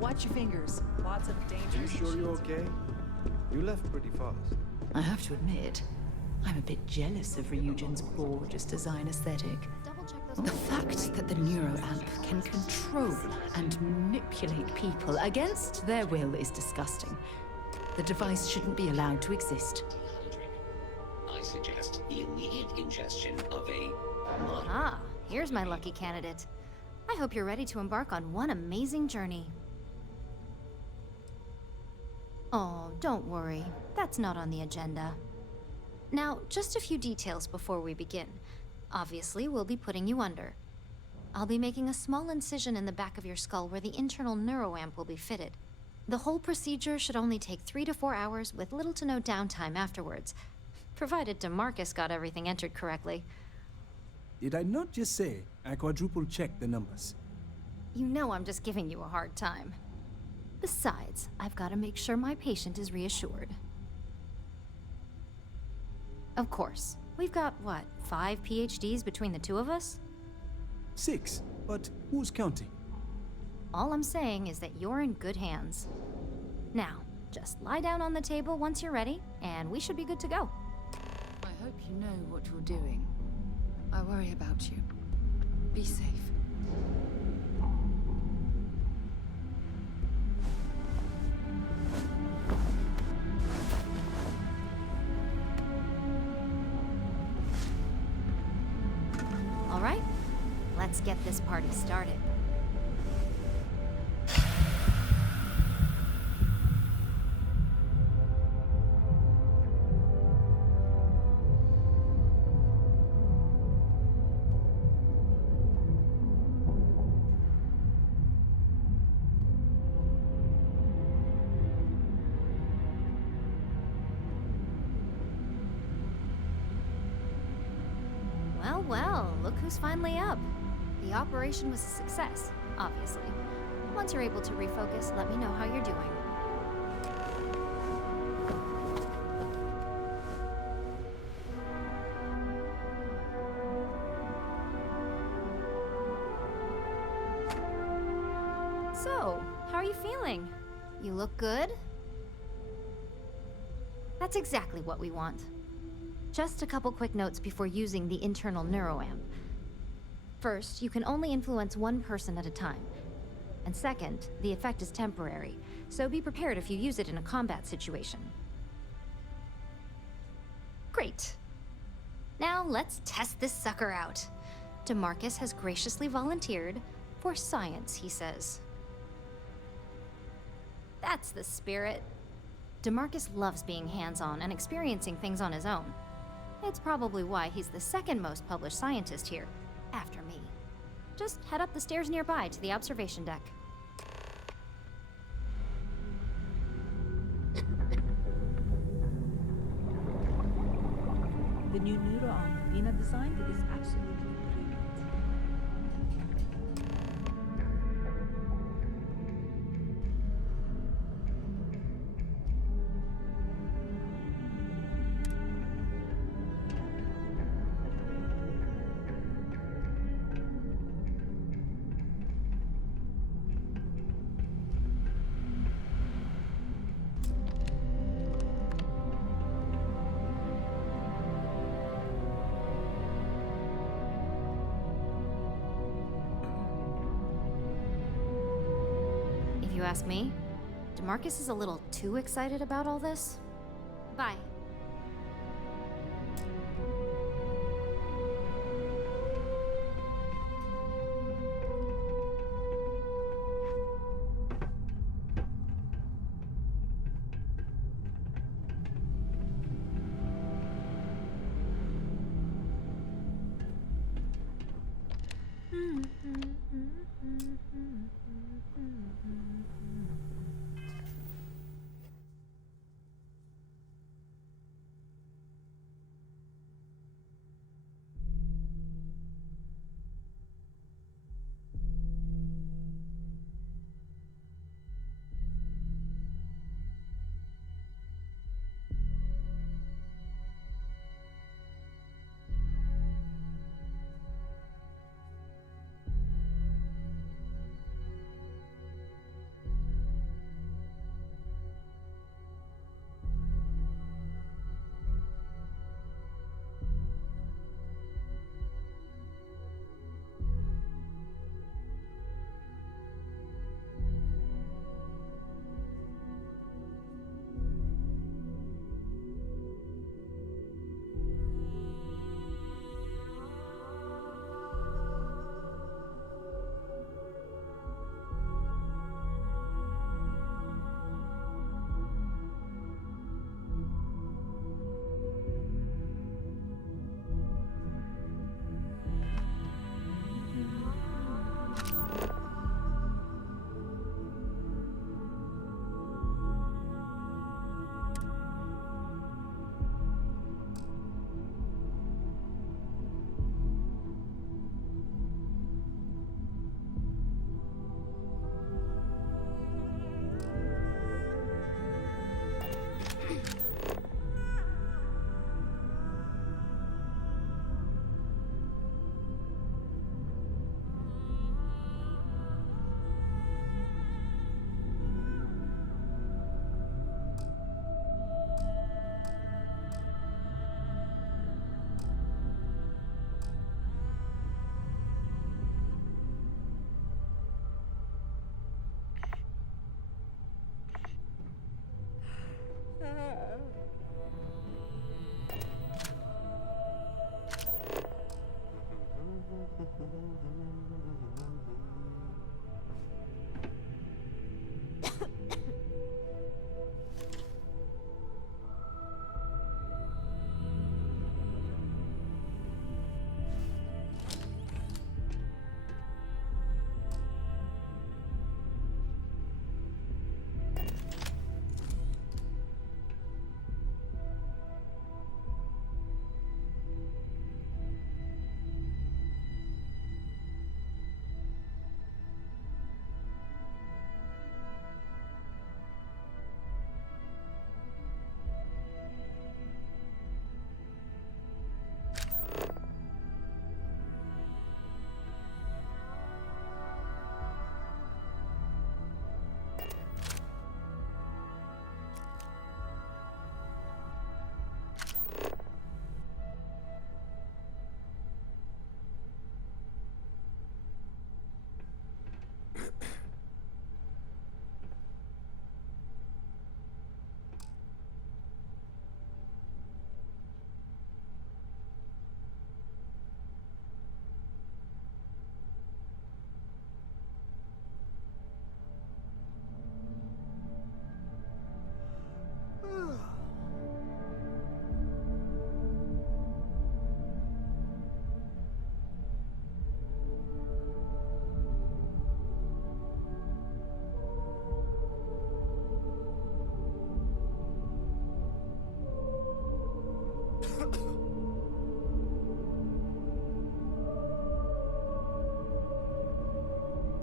Watch your fingers. Lots of dangerous. You sure you're okay? You left pretty fast. I have to admit, I'm a bit jealous of Ryujin's gorgeous design aesthetic. The fact that the neuroamp can control and manipulate people against their will is disgusting. The device shouldn't be allowed to exist. suggest the immediate ingestion of a Ah, here's my lucky candidate. I hope you're ready to embark on one amazing journey. Oh, don't worry. That's not on the agenda. Now, just a few details before we begin. Obviously, we'll be putting you under. I'll be making a small incision in the back of your skull where the internal neuroamp will be fitted. The whole procedure should only take 3 to 4 hours with little to no downtime afterwards, provided DeMarcus got everything entered correctly. Did I not just say I quadruple-checked the numbers? You know I'm just giving you a hard time. Besides, I've got to make sure my patient is reassured. Of course, we've got, what, 5 PhDs between the two of us? 6, but who's counting? All I'm saying is that you're in good hands. Now, just lie down on the table once you're ready, and we should be good to go. I hope you know what you're doing. I worry about you. Be safe. All right, let's get this party started. Well, well, look who's finally up. The operation was a success, obviously. Once you're able to refocus, let me know how you're doing. So, how are you feeling? You look good? That's exactly what we want. Just a couple quick notes before using the internal neuroamp. First, you can only influence one person at a time. And second, the effect is temporary, so be prepared if you use it in a combat situation. Great. Now let's test this sucker out. DeMarcus has graciously volunteered for science, he says. That's the spirit. DeMarcus loves being hands-on and experiencing things on his own. It's probably why he's the second most published scientist here, after me. Just head up the stairs nearby to the observation deck. The new neuroarm Lena designed is absolutely brilliant. If you ask me, DeMarcus is a little too excited about all this. Bye.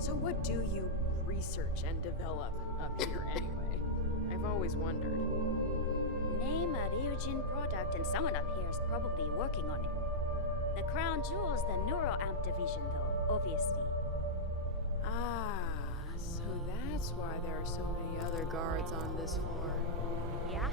So what do you research and develop up here anyway? I've always wondered. Name a Ryujin product and someone up here is probably working on it. The crown jewel's the neuroamp division though, obviously. Ah, so that's why there are so many other guards on this floor. Yeah?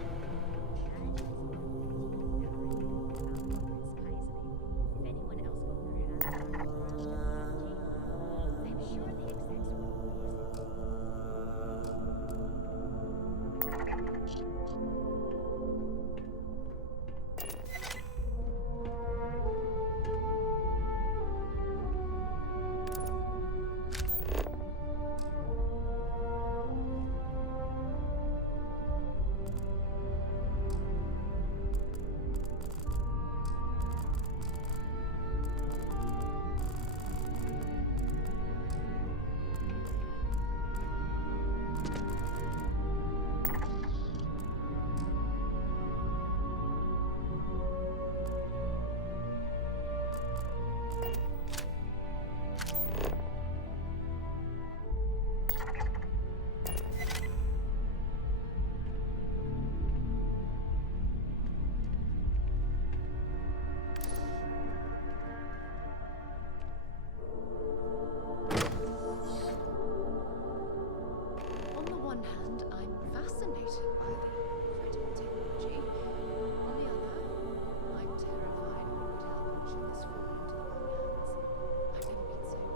On the one hand, I'm fascinated by the incredible technology. On the other, I'm terrified we would help should this fall into the wrong hands. I've never been so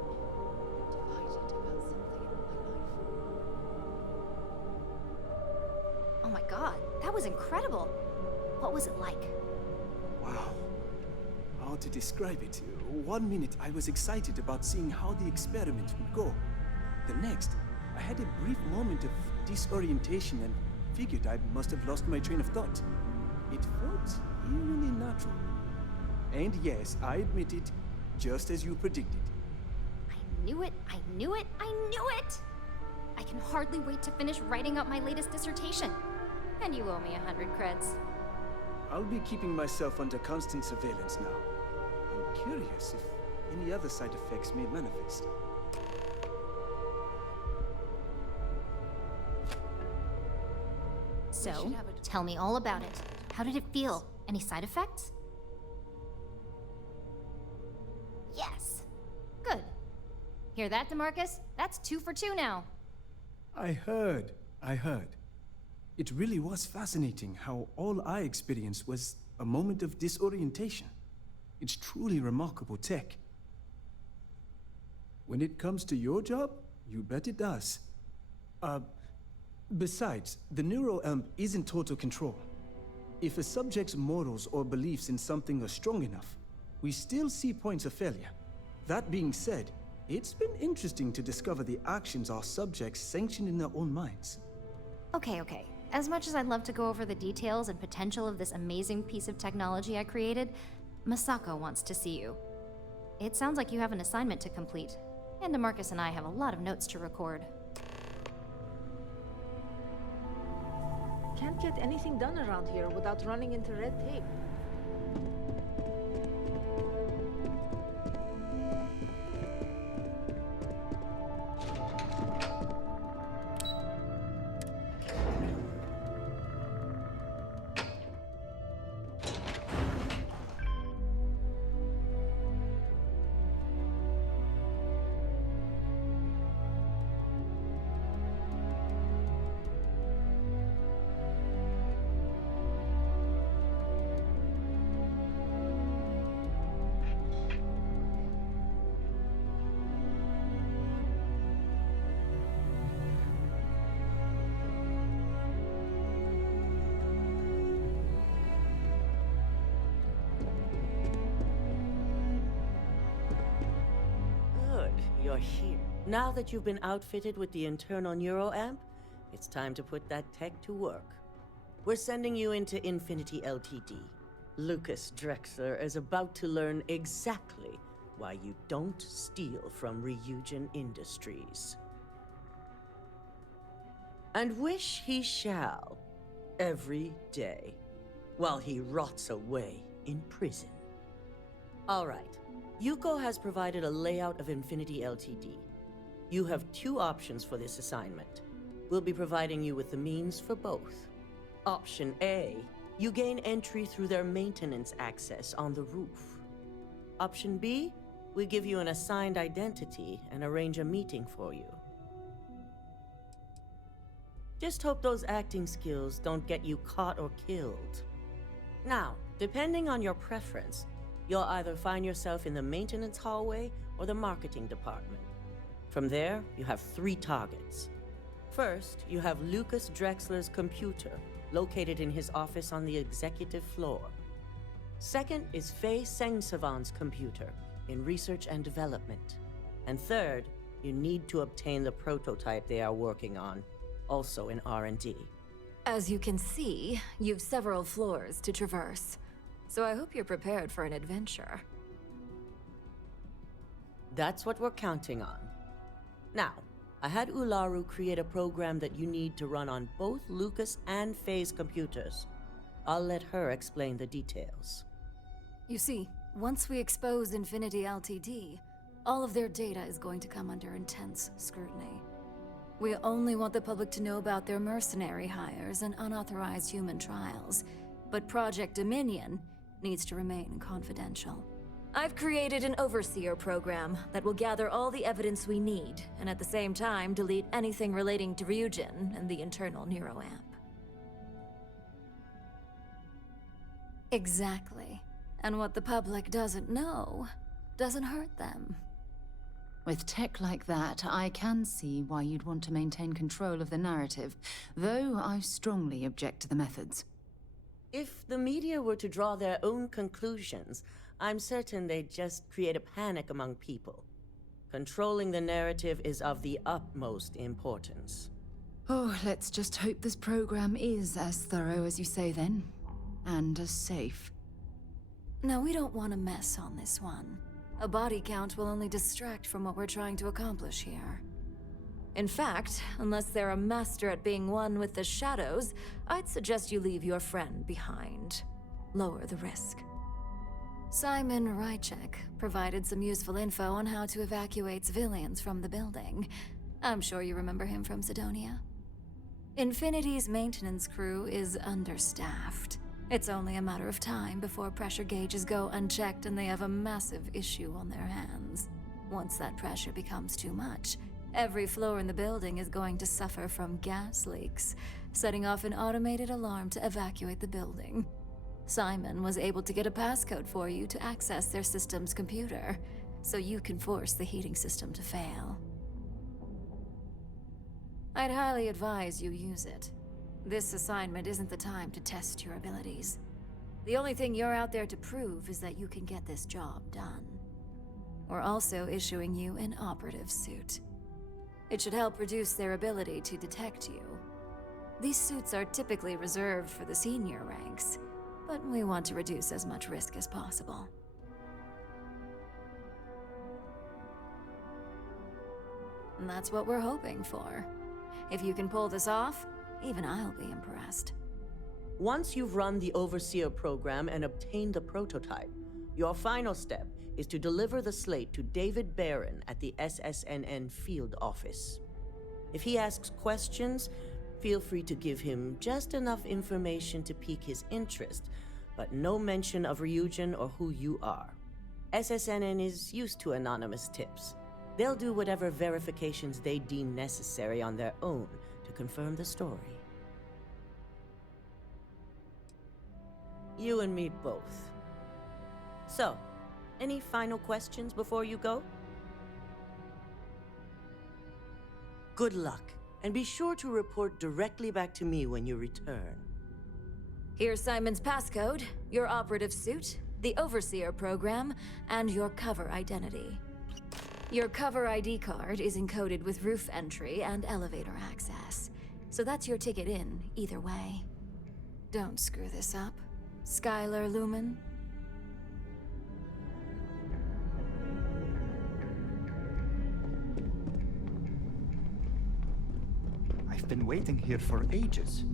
divided about something in my life. Oh my god, that was incredible. What was it like? Wow. How to describe it? 1 minute I was excited about seeing how the experiment would go. The next, I had a brief moment of disorientation and figured I must have lost my train of thought. It felt eerily natural. And yes, I admit it, just as you predicted. I knew it, I knew it, I knew it! I can hardly wait to finish writing up my latest dissertation. And you owe me 100 creds. I'll be keeping myself under constant surveillance now. I'm curious if any other side effects may manifest. So, tell me all about it. How did it feel? Any side effects? Yes! Good. Hear that, DeMarcus? That's 2 for 2 now. I heard. It really was fascinating how all I experienced was a moment of disorientation. It's truly remarkable tech. When it comes to your job, you bet it does. Besides, the neuroamp is in total control. If a subject's morals or beliefs in something are strong enough, we still see points of failure. That being said, it's been interesting to discover the actions our subjects sanction in their own minds. Okay. As much as I'd love to go over the details and potential of this amazing piece of technology I created, Masako wants to see you. It sounds like you have an assignment to complete, and DeMarcus and I have a lot of notes to record. Can't get anything done around here without running into red tape. You're here. Now that you've been outfitted with the internal neuroamp, it's time to put that tech to work. We're sending you into Infinity Ltd. Lucas Drexler is about to learn exactly why you don't steal from Ryujin Industries. And wish he shall, every day, while he rots away in prison. All right. Yuko has provided a layout of Infinity Ltd. You have two options for this assignment. We'll be providing you with the means for both. Option A, you gain entry through their maintenance access on the roof. Option B, we give you an assigned identity and arrange a meeting for you. Just hope those acting skills don't get you caught or killed. Now, depending on your preference, you'll either find yourself in the maintenance hallway or the marketing department. From there, you have 3 targets. First, you have Lucas Drexler's computer, located in his office on the executive floor. Second is Faye Sengsavan's computer, in research and development. And third, you need to obtain the prototype they are working on, also in R&D. As you can see, you've several floors to traverse. So I hope you're prepared for an adventure. That's what we're counting on. Now, I had Ularu create a program that you need to run on both Lucas and Faye's computers. I'll let her explain the details. You see, once we expose Infinity Ltd, all of their data is going to come under intense scrutiny. We only want the public to know about their mercenary hires and unauthorized human trials, but Project Dominion needs to remain confidential. I've created an overseer program that will gather all the evidence we need, and at the same time delete anything relating to Ryujin and the internal neuroamp. Exactly. And what the public doesn't know doesn't hurt them. With tech like that, I can see why you'd want to maintain control of the narrative, though I strongly object to the methods. If the media were to draw their own conclusions, I'm certain they'd just create a panic among people. Controlling the narrative is of the utmost importance. Oh, let's just hope this program is as thorough as you say then, and as safe. No, we don't want to mess on this one. A body count will only distract from what we're trying to accomplish here. In fact, unless they're a master at being one with the shadows, I'd suggest you leave your friend behind. Lower the risk. Simon Rychek provided some useful info on how to evacuate civilians from the building. I'm sure you remember him from Sidonia. Infinity's maintenance crew is understaffed. It's only a matter of time before pressure gauges go unchecked and they have a massive issue on their hands. Once that pressure becomes too much, every floor in the building is going to suffer from gas leaks, setting off an automated alarm to evacuate the building. Simon was able to get a passcode for you to access their system's computer, so you can force the heating system to fail. I'd highly advise you use it. This assignment isn't the time to test your abilities. The only thing you're out there to prove is that you can get this job done. We're also issuing you an operative suit. It should help reduce their ability to detect you. These suits are typically reserved for the senior ranks, but we want to reduce as much risk as possible. And that's what we're hoping for. If you can pull this off, even I'll be impressed. Once you've run the Overseer program and obtained the prototype, your final step is to deliver the slate to David Barron at the SSNN field office. If he asks questions, feel free to give him just enough information to pique his interest, but no mention of Ryujin or who you are. SSNN is used to anonymous tips. They'll do whatever verifications they deem necessary on their own to confirm the story. You and me both. So, any final questions before you go? Good luck, and be sure to report directly back to me when you return. Here's Simon's passcode, your operative suit, the Overseer program, and your cover identity. Your cover ID card is encoded with roof entry and elevator access, so that's your ticket in, either way. Don't screw this up, Skylar Lumen. I've been waiting here for ages.